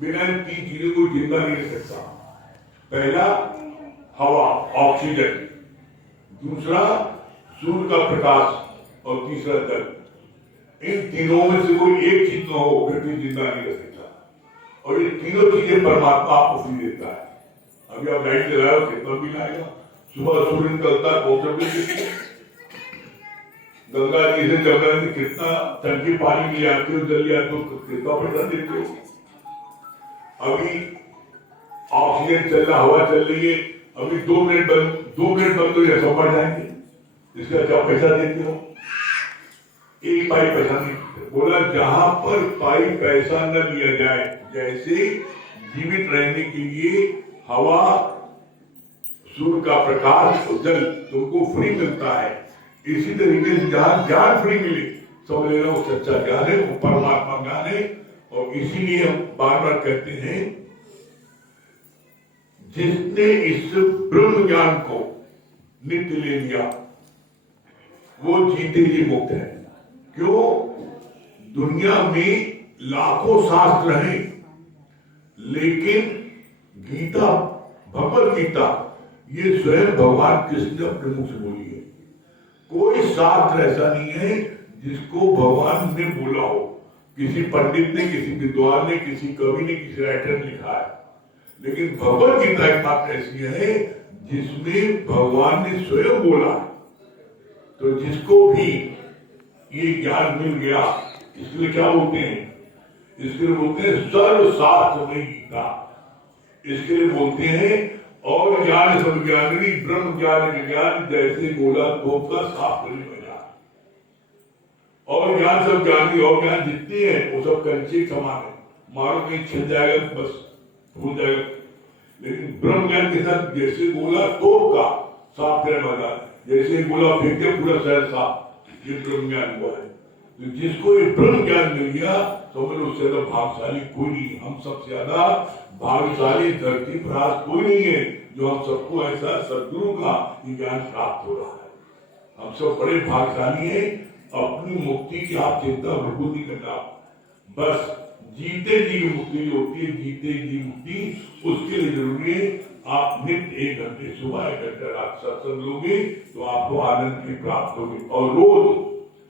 बिना इन 3 चीजों को जिंदा नहीं रह सकता। पहला हवा, ऑक्सीजन, दूसरा सूर्य का प्रकाश, और तीसरा जल। इन तीनों में से कोई एक चीज न हो फिर भी जिंदा नहीं रह सकता। और ये तीनों चीजें परमात्मा आपको फ्री देता है। अभी आप लाइट जलाओ, कितना बिल आएगा? सुबह सूर्य निकलता है, बहुत बिल। गंगा जी से जमुना जी कितना टंकी पानी ले आते हो, जल ले आते हो, कितना पैसा देते हो? अभी ऑक्सीजन चल रहा, हवा चल रही है, अभी 2 मिनट बंद हो जाए, बढ़ जाएंगे। इसका क्या पैसा देते हो? एक पाई पैसा नहीं। बोला जहां पर पाई पैसा न लिया जाए, जैसे जीवित रहने के लिए हवा, सूर्य का प्रकाश और जल तुमको फ्री मिलता है, इसी तरीके से जहां ज्ञान फ्री मिले, सब लेना वो सच्चा ज्ञान है, वो परमात्मा ज्ञान है। और इसीलिए हम बार बार कहते हैं, जिसने इस ब्रह्म ज्ञान को नित्य ले लिया वो जीते जी मुक्त है। क्यों? दुनिया में लाखों शास्त्र हैं, लेकिन गीता, भगवत गीता, ये स्वयं भगवान कृष्ण ने अपने मुख से बोली है। कोई शास्त्र ऐसा नहीं है जिसको भगवान ने बोला हो, किसी पंडित ने, किसी विद्वान ने, किसी कवि ने, किसी राइटर ने लिखा है, लेकिन भगवत गीता एक बात ऐसी है जिसमें भगवान ने स्वयं बोला है। तो जिसको भी ये ज्ञान मिल गया, इसलिए क्या बोलते हैं, इसके लिए बोलते हैं सर्वशास्त्रमयी गीता, इसके लिए बोलते हैं और ज्ञान सब ज्ञानी ब्रह्म ज्ञान विज्ञान जैसे बोला तो का शास्त्र में बना, और ज्ञान सब ज्ञानी और ज्ञान जितने हैं वो सब कंचे समान है, मारो कहीं छिल जाएगा बस भूल जाएगा, लेकिन ब्रह्म ज्ञान के साथ जैसे बोला तो का साफ करने वाला, जैसे बोला फेंक के पूरा शहर साफ, ये ब्रह्म ज्ञान हुआ है। तो जिसको ये ब्रह्म ज्ञान मिल गया तो मैंने उससे ज्यादा भाग्यशाली कोई नहीं, हम सबसे ज्यादा भाग्यशाली धरती पर आज कोई नहीं है जो हम सबको ऐसा सदगुरु का ज्ञान प्राप्त हो रहा है। हम सब बड़े भाग्यशाली हैं, अपनी मुक्ति की आप चिंता बिल्कुल नहीं करना, बस जीते जी की मुक्ति जो होती है, जीते जी मुक्ति उसके लिए जरूरी है आप नित्य 1 घंटे सुबह 1 घंटे रात सत्संग लोगे तो आपको आनंद की प्राप्त होगी। और रोज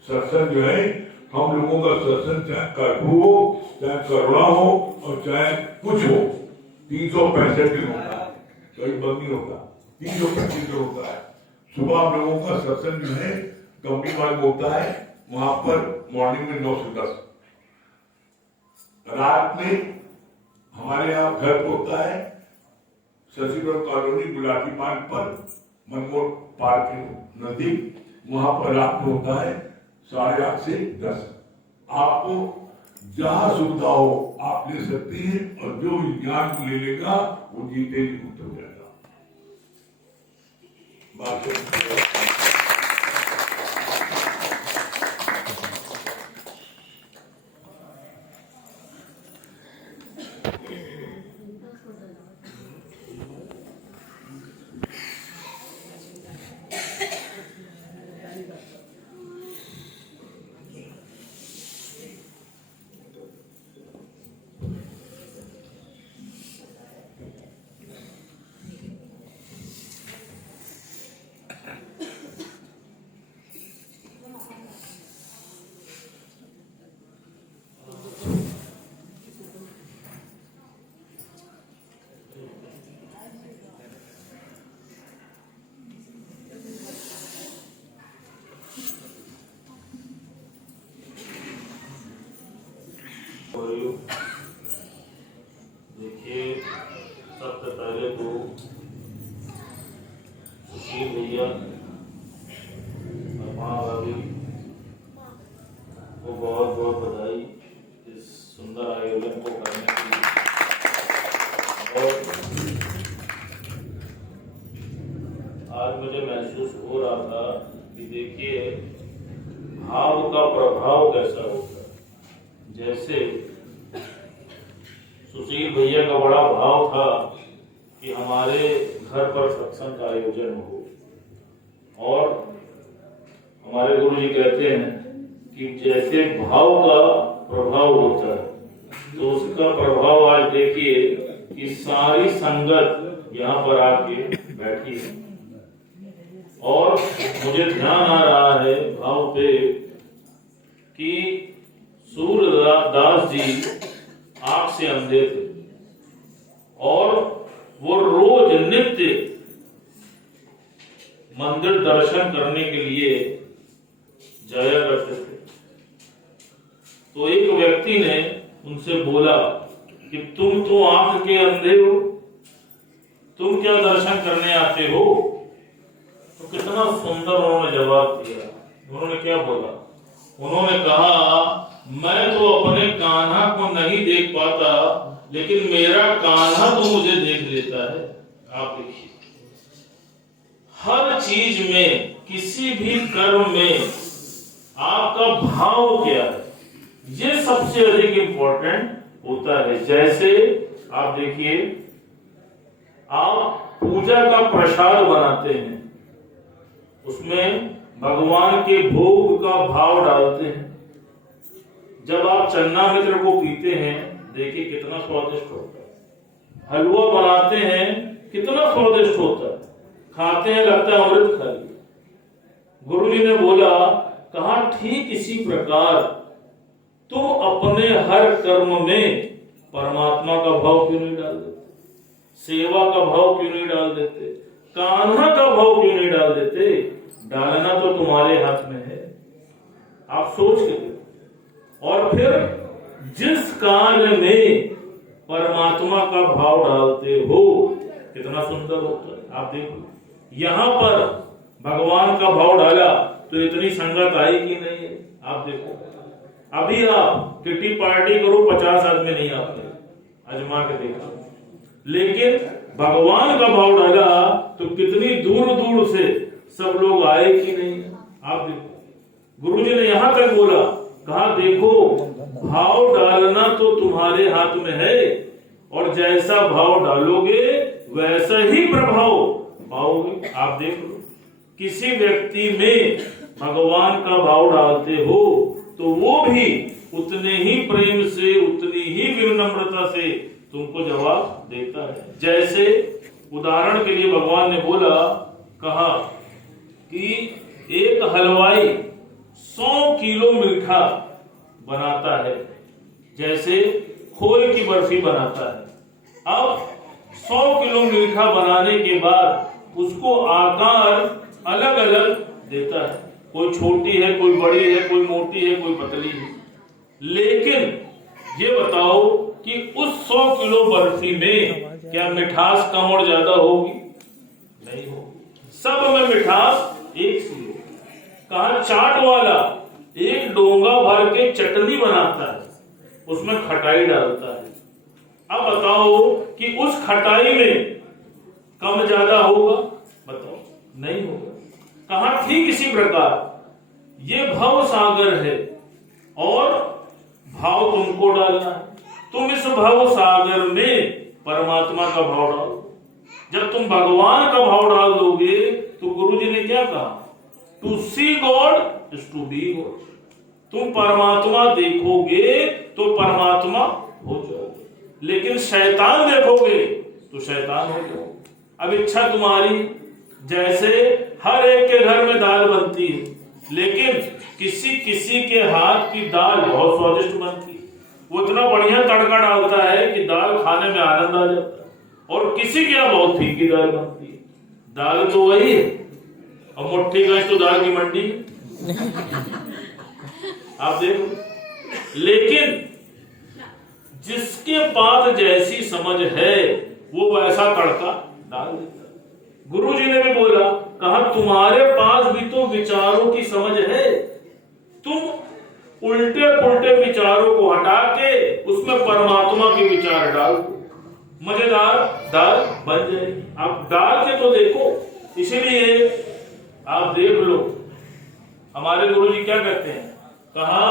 सत्संग जो है, हम लोगों का सत्संग चाहे कर्फ्यू हो, चाहे करुणा हो और चाहे कुछ हो, 365 दिन होता है, कभी बंद नहीं होता, 365 दिन होता है। सुबह हम लोगों का सत्संग जो है कंपनी मार्ग होता है, वहां पर मॉर्निंग में 9 से 10, रात में हमारे यहाँ घर होता है शशिपुर कॉलोनी गुलाटी मार्ग पर मनमोहन पार्क के नजदीक, वहां पर रात में होता है 8:30 से 10। आपको जहां सुविधा हो आप ले सकते हैं, और जो ज्ञान को ले लेगा वो जीते जी मुक्त हो जाएगा। देखिए, सबसे पहले तो सुशील भैया और माँ भाभी को बहुत बहुत बधाई इस सुंदर आयोजन को करने के लिए। और आज मुझे महसूस हो रहा था कि देखिए भाव का प्रभाव कैसा होता है। जैसे सुशील भैया का बड़ा भाव था कि हमारे घर पर सत्संग का आयोजन हो, और हमारे गुरु जी कहते हैं कि जैसे भाव का प्रभाव होता है तो उसका प्रभाव आज देखिए कि सारी संगत यहाँ पर आके बैठी है। और मुझे ध्यान आ रहा है भाव पे कि सूरदास जी आंख से अंधे थे, और वो रोज नित्य मंदिर दर्शन करने के लिए जाया करते थे। तो एक व्यक्ति ने उनसे बोला कि तुम तो आंख के अंधे हो, तुम क्या दर्शन करने आते हो? तो कितना सुंदर उन्होंने जवाब दिया। उन्होंने क्या बोला? उन्होंने कहा, मैं तो अपने कान्हा को नहीं देख पाता, लेकिन मेरा कान्हा तो मुझे देख लेता है। आप देखिए, हर चीज में, किसी भी कर्म में आपका भाव क्या है, ये सबसे अधिक इंपॉर्टेंट होता है। जैसे आप देखिए, आप पूजा का प्रसाद बनाते हैं, उसमें भगवान के भोग का भाव डालते हैं। जब आप चन्ना मित्र को पीते हैं, देखिए कितना स्वादिष्ट होता है। हलवा बनाते हैं, कितना स्वादिष्ट होता है। खाते हैं, लगता है अमृत खा लिया। गुरु जी ने बोला कहा ठीक इसी प्रकार तुम अपने हर कर्म में परमात्मा का भाव क्यों नहीं डाल देते, सेवा का भाव क्यों नहीं डाल देते, कान्हा का भाव क्यों नहीं डाल देते। डालना तो तुम्हारे हाथ में है, आप सोच के देखो। और फिर जिस कार्य में परमात्मा का भाव डालते हो कितना सुंदर होता है। आप देखो यहां पर भगवान का भाव डाला तो इतनी संगत आई कि नहीं है। आप देखो अभी आप किटी पार्टी करो 50 आदमी नहीं आते, अजमा के देखा, लेकिन भगवान का भाव डाला तो कितनी दूर दूर से सब लोग आए कि नहीं। आप देखो गुरुजी ने यहां तक बोला, कहा देखो भाव डालना तो तुम्हारे हाथ में है और जैसा भाव डालोगे वैसा ही प्रभाव पाओगे। आप देख लो किसी व्यक्ति में भगवान का भाव डालते हो तो वो भी उतने ही प्रेम से उतनी ही विनम्रता से तुमको जवाब देता है। जैसे उदाहरण के लिए भगवान ने बोला, कहा कि एक हलवाई 100 किलो मीठा बनाता है, जैसे खोए की बर्फी बनाता है। अब 100 किलो मीठा बनाने के बाद उसको आकार अलग अलग देता है, कोई छोटी है, कोई बड़ी है, कोई मोटी है, कोई पतली है। लेकिन ये बताओ कि उस 100 किलो बर्फी में क्या मिठास कम और ज्यादा होगी? नहीं होगी, सब में मिठास एक सी होगी। कहा चाट वाला एक डोंगा भर के चटनी बनाता है, उसमें खटाई डालता है। अब बताओ कि उस खटाई में कम ज्यादा होगा? बताओ नहीं होगा। कहा ठीक इसी प्रकार ये भव सागर है और भाव तुमको डालना है। तुम इस भव सागर में परमात्मा का भाव डालो। जब तुम भगवान का भाव डाल दोगे तो गुरुजी ने क्या कहा, to see God is to be God. तुम परमात्मा देखोगे तो परमात्मा हो जाओगे, लेकिन शैतान देखोगे तो शैतान हो जाओगे। अब इच्छा तुम्हारी, जैसे हर एक के घर में दाल बनती है, लेकिन किसी किसी के हाथ की दाल बहुत स्वादिष्ट बनती है, वो इतना बढ़िया तड़का डालता है कि दाल खाने में आनंद आ जाता है, और किसी के यहाँ बहुत फीकी दाल बनती है। दाल तो वही है और मुट्ठी गए तो दाल की मंडी आप देखो। लेकिन जिसके पास जैसी समझ है वो वैसा तड़का डाल देता है। गुरुजी ने भी बोला, कहा तुम्हारे पास भी तो विचारों की समझ है, तुम उल्टे पुल्टे विचारों को हटा के उसमें परमात्मा के विचार डाल दो, मजेदार दाल बन जाएगी। आप डाल के तो देखो। इसीलिए आप देख लो हमारे गुरुजी क्या कहते हैं, कहा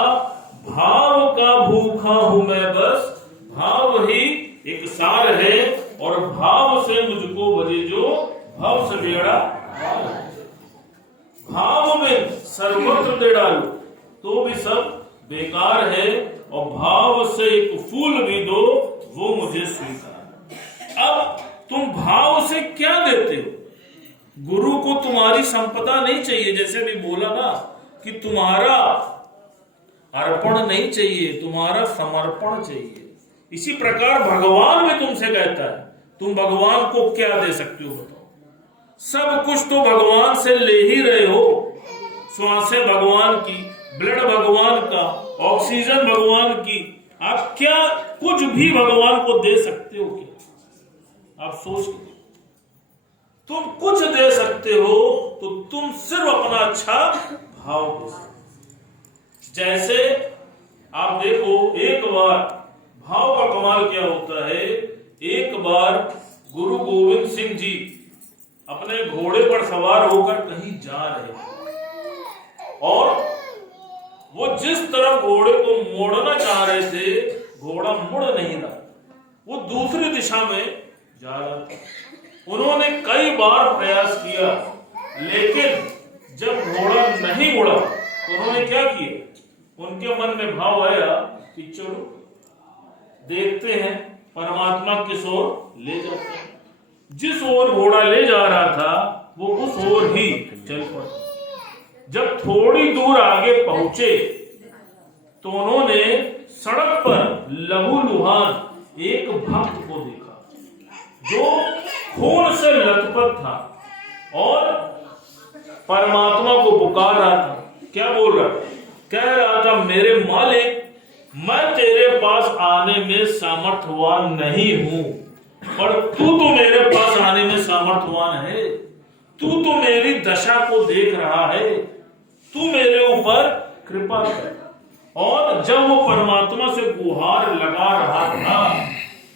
भाव का भूखा हूं मैं बस, भाव ही एक सार है और भाव से मुझको बजे जो भाव से बेड़ा। भाव में सर्वत्र दे डालो तो भी सब बेकार है, और भाव से एक फूल भी दो वो मुझे स्वीकार। अब तुम भाव से क्या देते हो? गुरु को तुम्हारी संपदा नहीं चाहिए, जैसे भी बोला ना कि तुम्हारा अर्पण नहीं चाहिए, तुम्हारा समर्पण चाहिए। इसी प्रकार भगवान भी तुमसे कहता है, तुम भगवान को क्या दे सकते हो बताओ? सब कुछ तो भगवान से ले ही रहे हो, श्वासें भगवान की, ब्लड भगवान का, ऑक्सीजन भगवान की, आप क्या कुछ भी भगवान को दे सकते हो क्या? आप सोच लो, तुम कुछ दे सकते हो तो तुम सिर्फ अपना अच्छा भाव दे सकते। जैसे आप देखो एक बार भाव का कमाल क्या होता है। एक बार गुरु गोविंद सिंह जी अपने घोड़े पर सवार होकर कहीं जा रहे थे, और वो जिस तरफ घोड़े को मोड़ना चाह रहे थे घोड़ा मुड़ नहीं रहा, वो दूसरी दिशा में जा रहा था। उन्होंने कई बार प्रयास किया, लेकिन जब घोड़ा नहीं मुड़ा तो उन्होंने क्या किया, उनके मन में भाव आया कि चलो देखते हैं परमात्मा किस ओर ले जाते हैं। जिस ओर घोड़ा ले जा रहा था वो उस ओर ही चल पड़ा। जब थोड़ी दूर आगे पहुंचे तो उन्होंने सड़क पर लहूलुहान एक भक्त को देखा जो खून से लथपथ था और परमात्मा को पुकार रहा था। क्या बोल रहा था? कह रहा था, मेरे मालिक, मैं तेरे पास आने में सामर्थ्यवान नहीं हूं, पर तू तो मेरे पास आने में सामर्थ्यवान है। तू तो मेरी दशा को देख रहा है, तू मेरे ऊपर कृपा कर। और जब वो परमात्मा से गुहार लगा रहा था,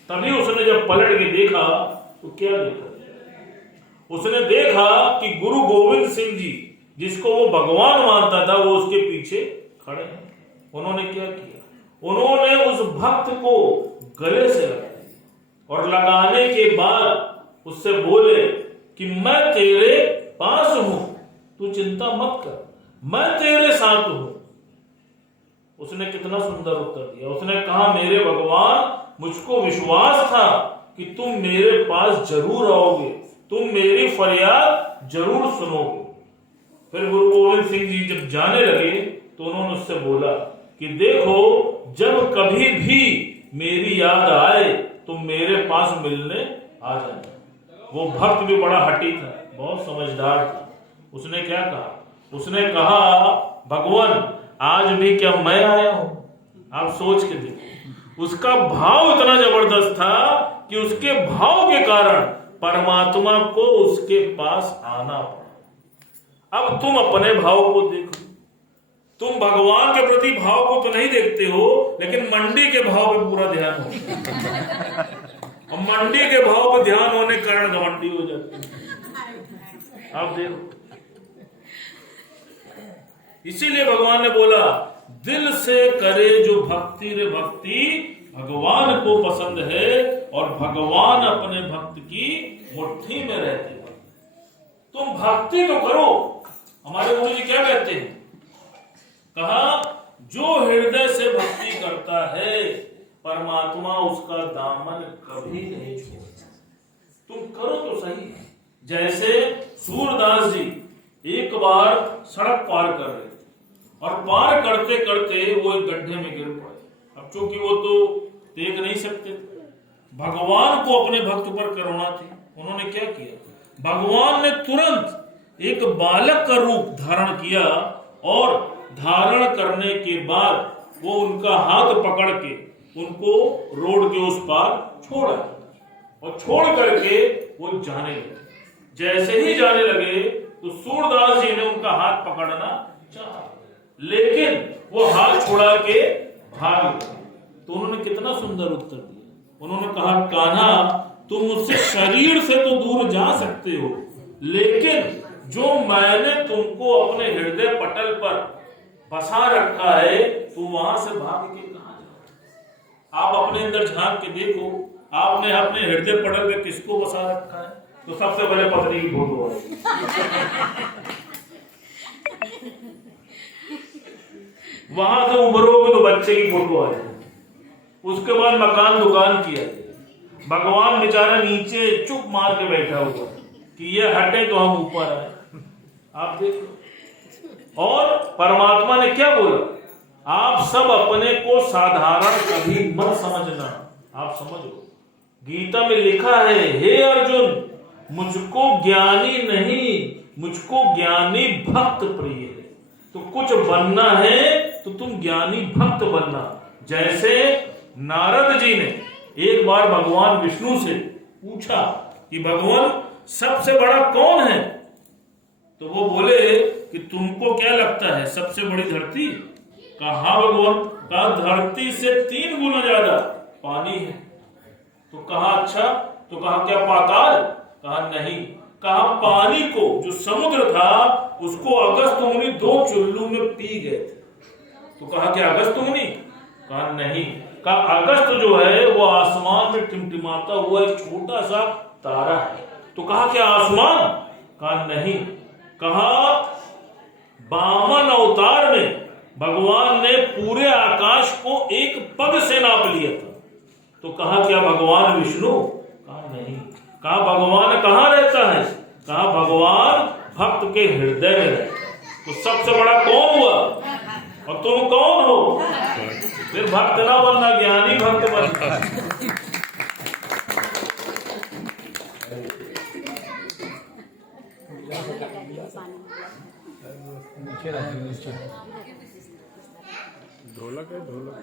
तभी उसने जब पलट के देखा तो क्या देखा? उसने देखा कि गुरु गोविंद सिंह जी, जिसको वो भगवान मानता था, वो उसके पीछे खड़े हैं। उन्होंने क्या किया? उन्होंने उस भक्त को गले से लगाया और लगाने के बाद उससे बोले कि मैं तेरे पास हूं, तू चिंता मत कर, मैं तेरे साथ हूं। उसने कितना सुंदर उत्तर दिया। उसने कहा, मेरे भगवान, मुझको विश्वास था कि तुम मेरे पास जरूर आओगे, तुम मेरी फरियाद जरूर सुनोगे। फिर गुरु गोविंद सिंह जी जब जाने लगे तो उन्होंने उससे बोला कि देखो, जब कभी भी मेरी याद आए तो मेरे पास मिलने आ जाना। वो भक्त भी बड़ा हठी था, बहुत समझदार था। उसने क्या कहा? उसने कहा, भगवान, आज भी क्या मैं आया हूं? आप सोच के देखो, उसका भाव इतना जबरदस्त था कि उसके भाव के कारण परमात्मा को उसके पास आना पड़ा। अब तुम अपने भाव को देखो। तुम भगवान के प्रति भाव को तो नहीं देखते हो, लेकिन मंडी के भाव पे पूरा ध्यान हो। और मंडी के भाव पे ध्यान होने के कारण घमंडी हो जाती है। आप देखो, इसीलिए भगवान ने बोला, दिल से करे जो भक्ति रे भक्ति, भगवान को पसंद है और भगवान अपने भक्त की मुट्ठी में रहते हैं। तुम भक्ति तो करो। हमारे गुरु जी क्या कहते हैं? कहा, जो हृदय से भक्ति करता है, परमात्मा उसका दामन कभी नहीं छोड़ता। तुम करो तो सही। जैसे सूरदास जी एक बार सड़क पार कर रहे थे और पार करते करते वो एक गड्ढे में गिर पड़े। अब चूंकि वो तो देख नहीं सकते थे, भगवान को अपने भक्त पर करुणा थी। उन्होंने क्या किया? भगवान ने तुरंत एक बालक का रूप धारण किया और धारण करने के बाद वो उनका हाथ पकड़ के उनको रोड के उस पार छोड़ा और छोड़ करके वो जाने लगे। जैसे ही जाने लगे तो सूरदास जी ने उनका हाथ पकड़ना चाहा, लेकिन वो हाथ छुड़ा के भाग गए। तो उन्होंने कितना सुंदर उत्तर दिया। उन्होंने कहा, कान्हा, तुम मुझसे शरीर से तो दूर जा सकते हो, लेकिन जो मैंने तुमको अपने हृदय पटल पर बसा रखा है, तो वहां से भाग के कहां जाओ? आप अपने अंदर झांक के देखो, आपने अपने हृदय पटल पे किसको बसा रखा है? तो सबसे पहले पत्नी की फोटो है। वहां से उभरोगे तो बच्चे की फोटो आ जाए। उसके बाद मकान दुकान किया। भगवान बेचारा नीचे चुप मार के बैठा हुआ कि ये हटे तो हम ऊपर आए। आप देखो, और परमात्मा ने क्या बोला? आप सब अपने को साधारण कभी मत समझना। आप समझो, गीता में लिखा है, हे अर्जुन, मुझको ज्ञानी नहीं, मुझको ज्ञानी भक्त प्रिय है। तो कुछ बनना है तो तुम ज्ञानी भक्त बनना। जैसे नारद जी ने एक बार भगवान विष्णु से पूछा कि भगवान, सबसे बड़ा कौन है? तो वो बोले कि तुमको क्या लगता है, सबसे बड़ी धरती? कहा भगवान, कहा धरती से 3 गुना ज्यादा पानी है। तो कहा अच्छा, तो कहा क्या पाताल? कहा नहीं। कहा पानी को, जो समुद्र था, उसको अगस्त मुनि 2 चुल्लू में पी गए थे। तो कहा क्या अगस्त मुनि? कहा नहीं। कहा अगस्त जो है वो आसमान में टिमटिमाता हुआ एक छोटा सा तारा है। तो कहा क्या आसमान? कहा नहीं। कहा वामन अवतार में भगवान ने पूरे आकाश को एक पग से नाप लिया था। तो कहा क्या भगवान विष्णु? कहा नहीं। कहा भगवान कहाँ रहता है? कहा भगवान भक्त के हृदय में रहता है। तो सबसे बड़ा कौन हुआ और तुम कौन हो? फिर भक्त ना बनना, ज्ञानी भक्त बनना। ढोलक है, ढोलक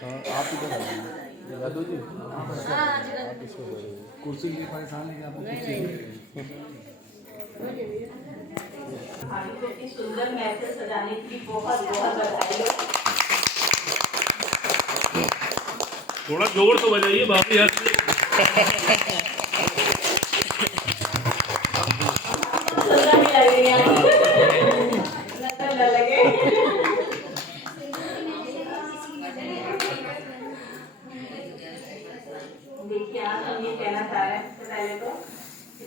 हाँ, आप इधर आइए यादव जी, आप इसको कुर्सी के पास आने के, आपको कुर्सी भाभी को इतनी सुंदर महफिल सजाने की बहुत बहुत बधाई हो। थोड़ा जोर तो बजाइए भाभी यार। सुंदर भी लग रही है, नजर न लगे। देखिए आज हम ये कहना चाह रहे हैं, सबसे पहले तो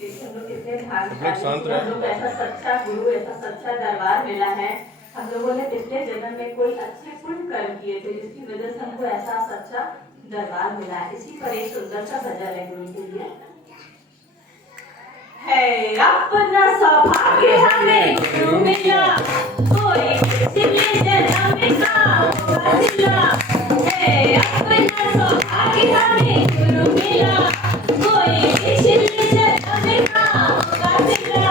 हम लोग कितने भाग्यशाली, हम लोग ऐसा सच्चा गुरु, ऐसा सच्चा दरबार मिला है। हम लोगों ने पिछले जन्म में कोई अच्छे पुण्य कर्म किए थे, जिसकी वजह से हमको ऐसा सच्चा दरबार मिला है। इसी पर एक सुंदर सा भजन है गुरु के लिए। है अपना सौभाग्य हमें गुरु मिला, कोई पिछले जन्म का वसीला। है अपना सौभाग्य हमें गुरु मिला, कोई पिछले जन्म का वसीला।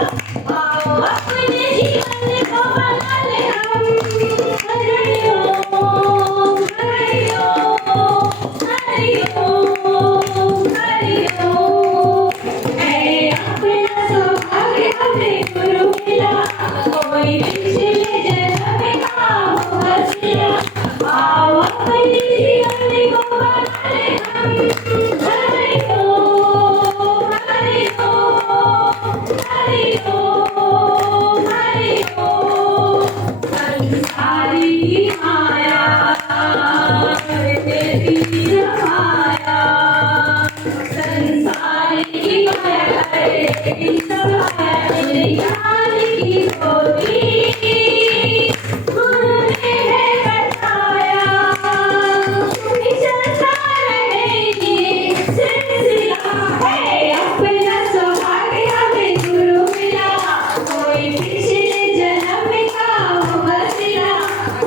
आओ अपने जीवन को बना ले हम। हरि ओम हरि ओम हरि ओम हरि ओम। है अपना सौभाग्य हमें गुरु मिला, कोई पिछले जन्म का वसीला। आओ अपने जीवन को बना ले हम। हरि ओम हरि ओम हरि ओम हरि ओम। संसारी माया तेरी माया, संसारी माया तेरी माया, ज्ञान की गोदी गुरु ने है बताया। चलता रहे ये सिलसिला, है अपना सौभाग्य हमें गुरु मिला, कोई पिछले जन्म का वसीला।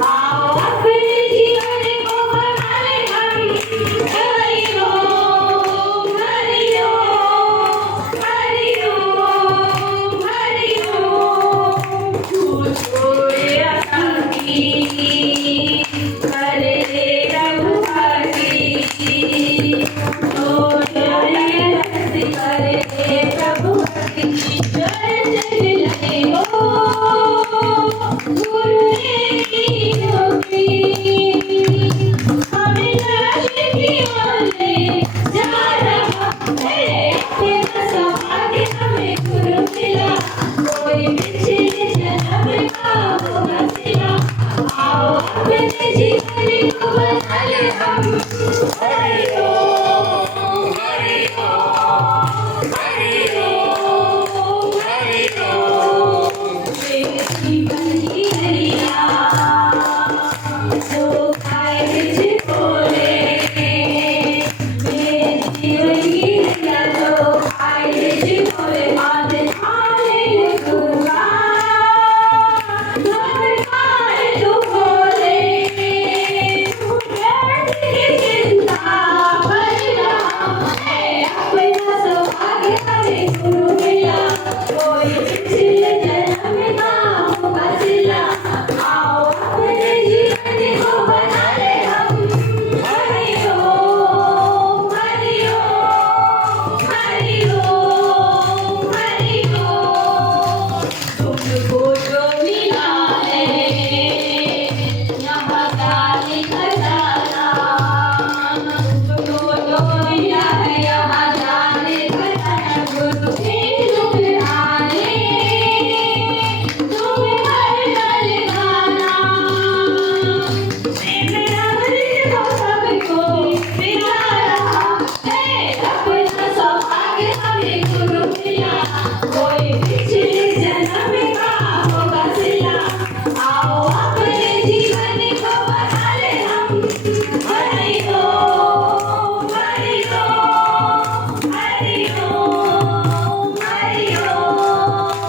आओ अपने जीवन को बना ले हम। हरि ओम हरि ओम हरि ओम हरि ओम। झूठ बोले असंगी, करे रघुपति। करे प्रभुपति, चरण लगे हो गुरु की होगी। हमें लक्ष्य की ओर ले जा रहा है, अपना सौभाग्य हमें गुरु मिला, कोई पिछले जन्म का वसीला। आओ अपने जीवन को बना ले हम। हरि ओम हरि ओम हरि ओम हरि ओम। जीवन की हरिया जो खाए बिच बोले, मेरे जीवन की हरिया जो खाए बिच बोले। आज खाए गुरुआ नर खाए तू बोले, बैठ के चिंता करना है। अपना सौभाग्य हमें गुरु मिला, कोई पिछले जन्म का वसीला। आओ अपने जीवन को बना ले हम। हरि ओम हरि ओम हरि ओम हरि ओम। तुमको जो मिला है यहाँ जाने खजाना, तुमको जो मिला है यहाँ जाने खजाना। गुरु के लुभाने तुम्हें हर पल गाना, मेरा अमृत को सबको पिला रहा है। अपना सौभाग्य हमें गुरु मिला, कोई पिछले जन्म का वसीला। आओ अपने जीवन को बना ले हम। हरि ओम हरि ओम हरि ओम हरि ओम।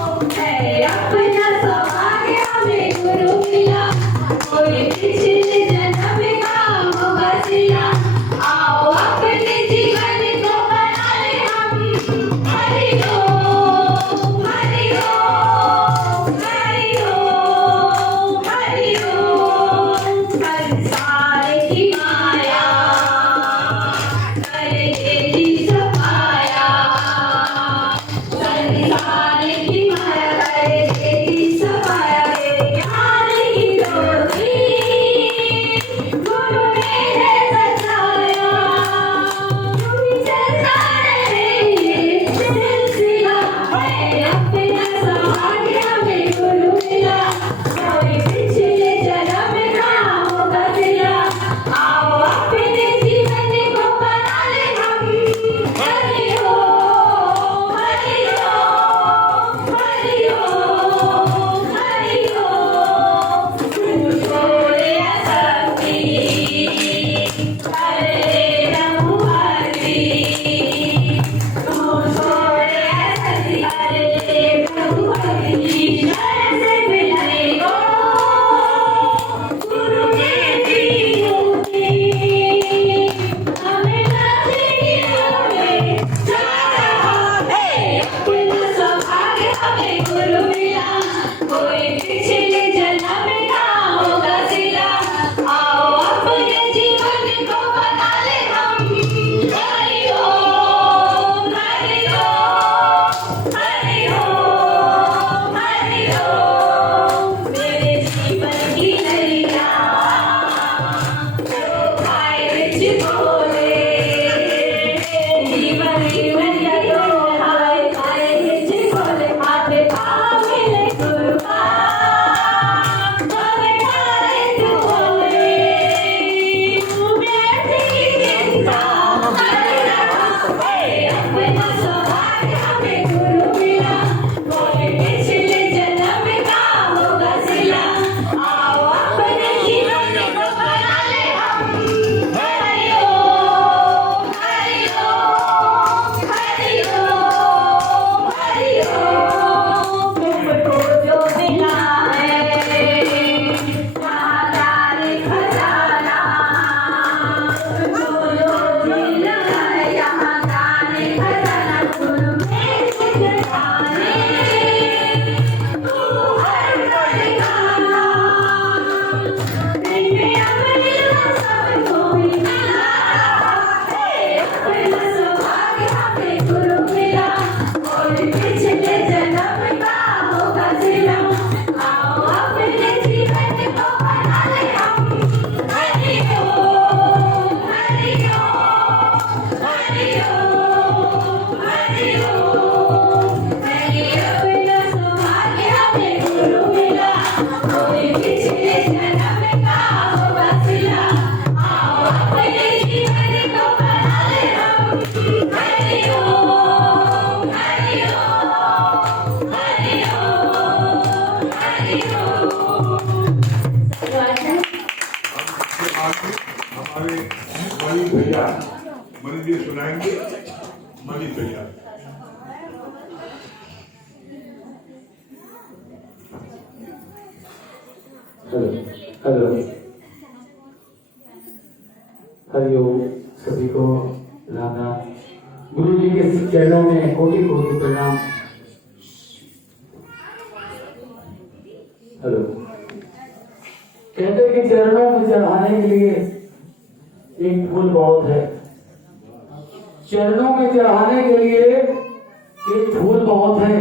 हमारे मनी भैया मनी जी सुनाएंगे। मनी भैया हेलो हरिओम सभी को राम राम। गुरु जी के चरणों में कोटि कोटि प्रणाम। हेलो कहते कि चरणों में चढ़ाने के लिए एक फूल बहुत है। चरणों में चढ़ाने के लिए एक फूल बहुत है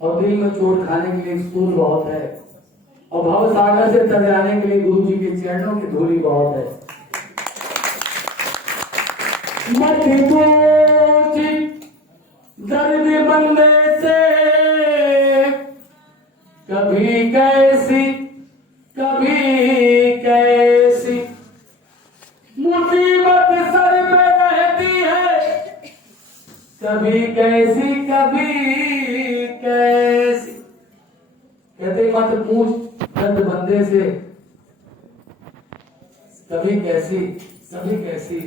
और दिल में चोट खाने के लिए एक फूल बहुत है और भव सागर से तर जाने के लिए गुरु जी के चरणों की धूली बहुत है। मत पूछ दर्द बंदे से कभी कैसी मुसीबत सर पे रहती है, कभी कैसी कहते मत पूछ दर्द बंदे से कभी कैसी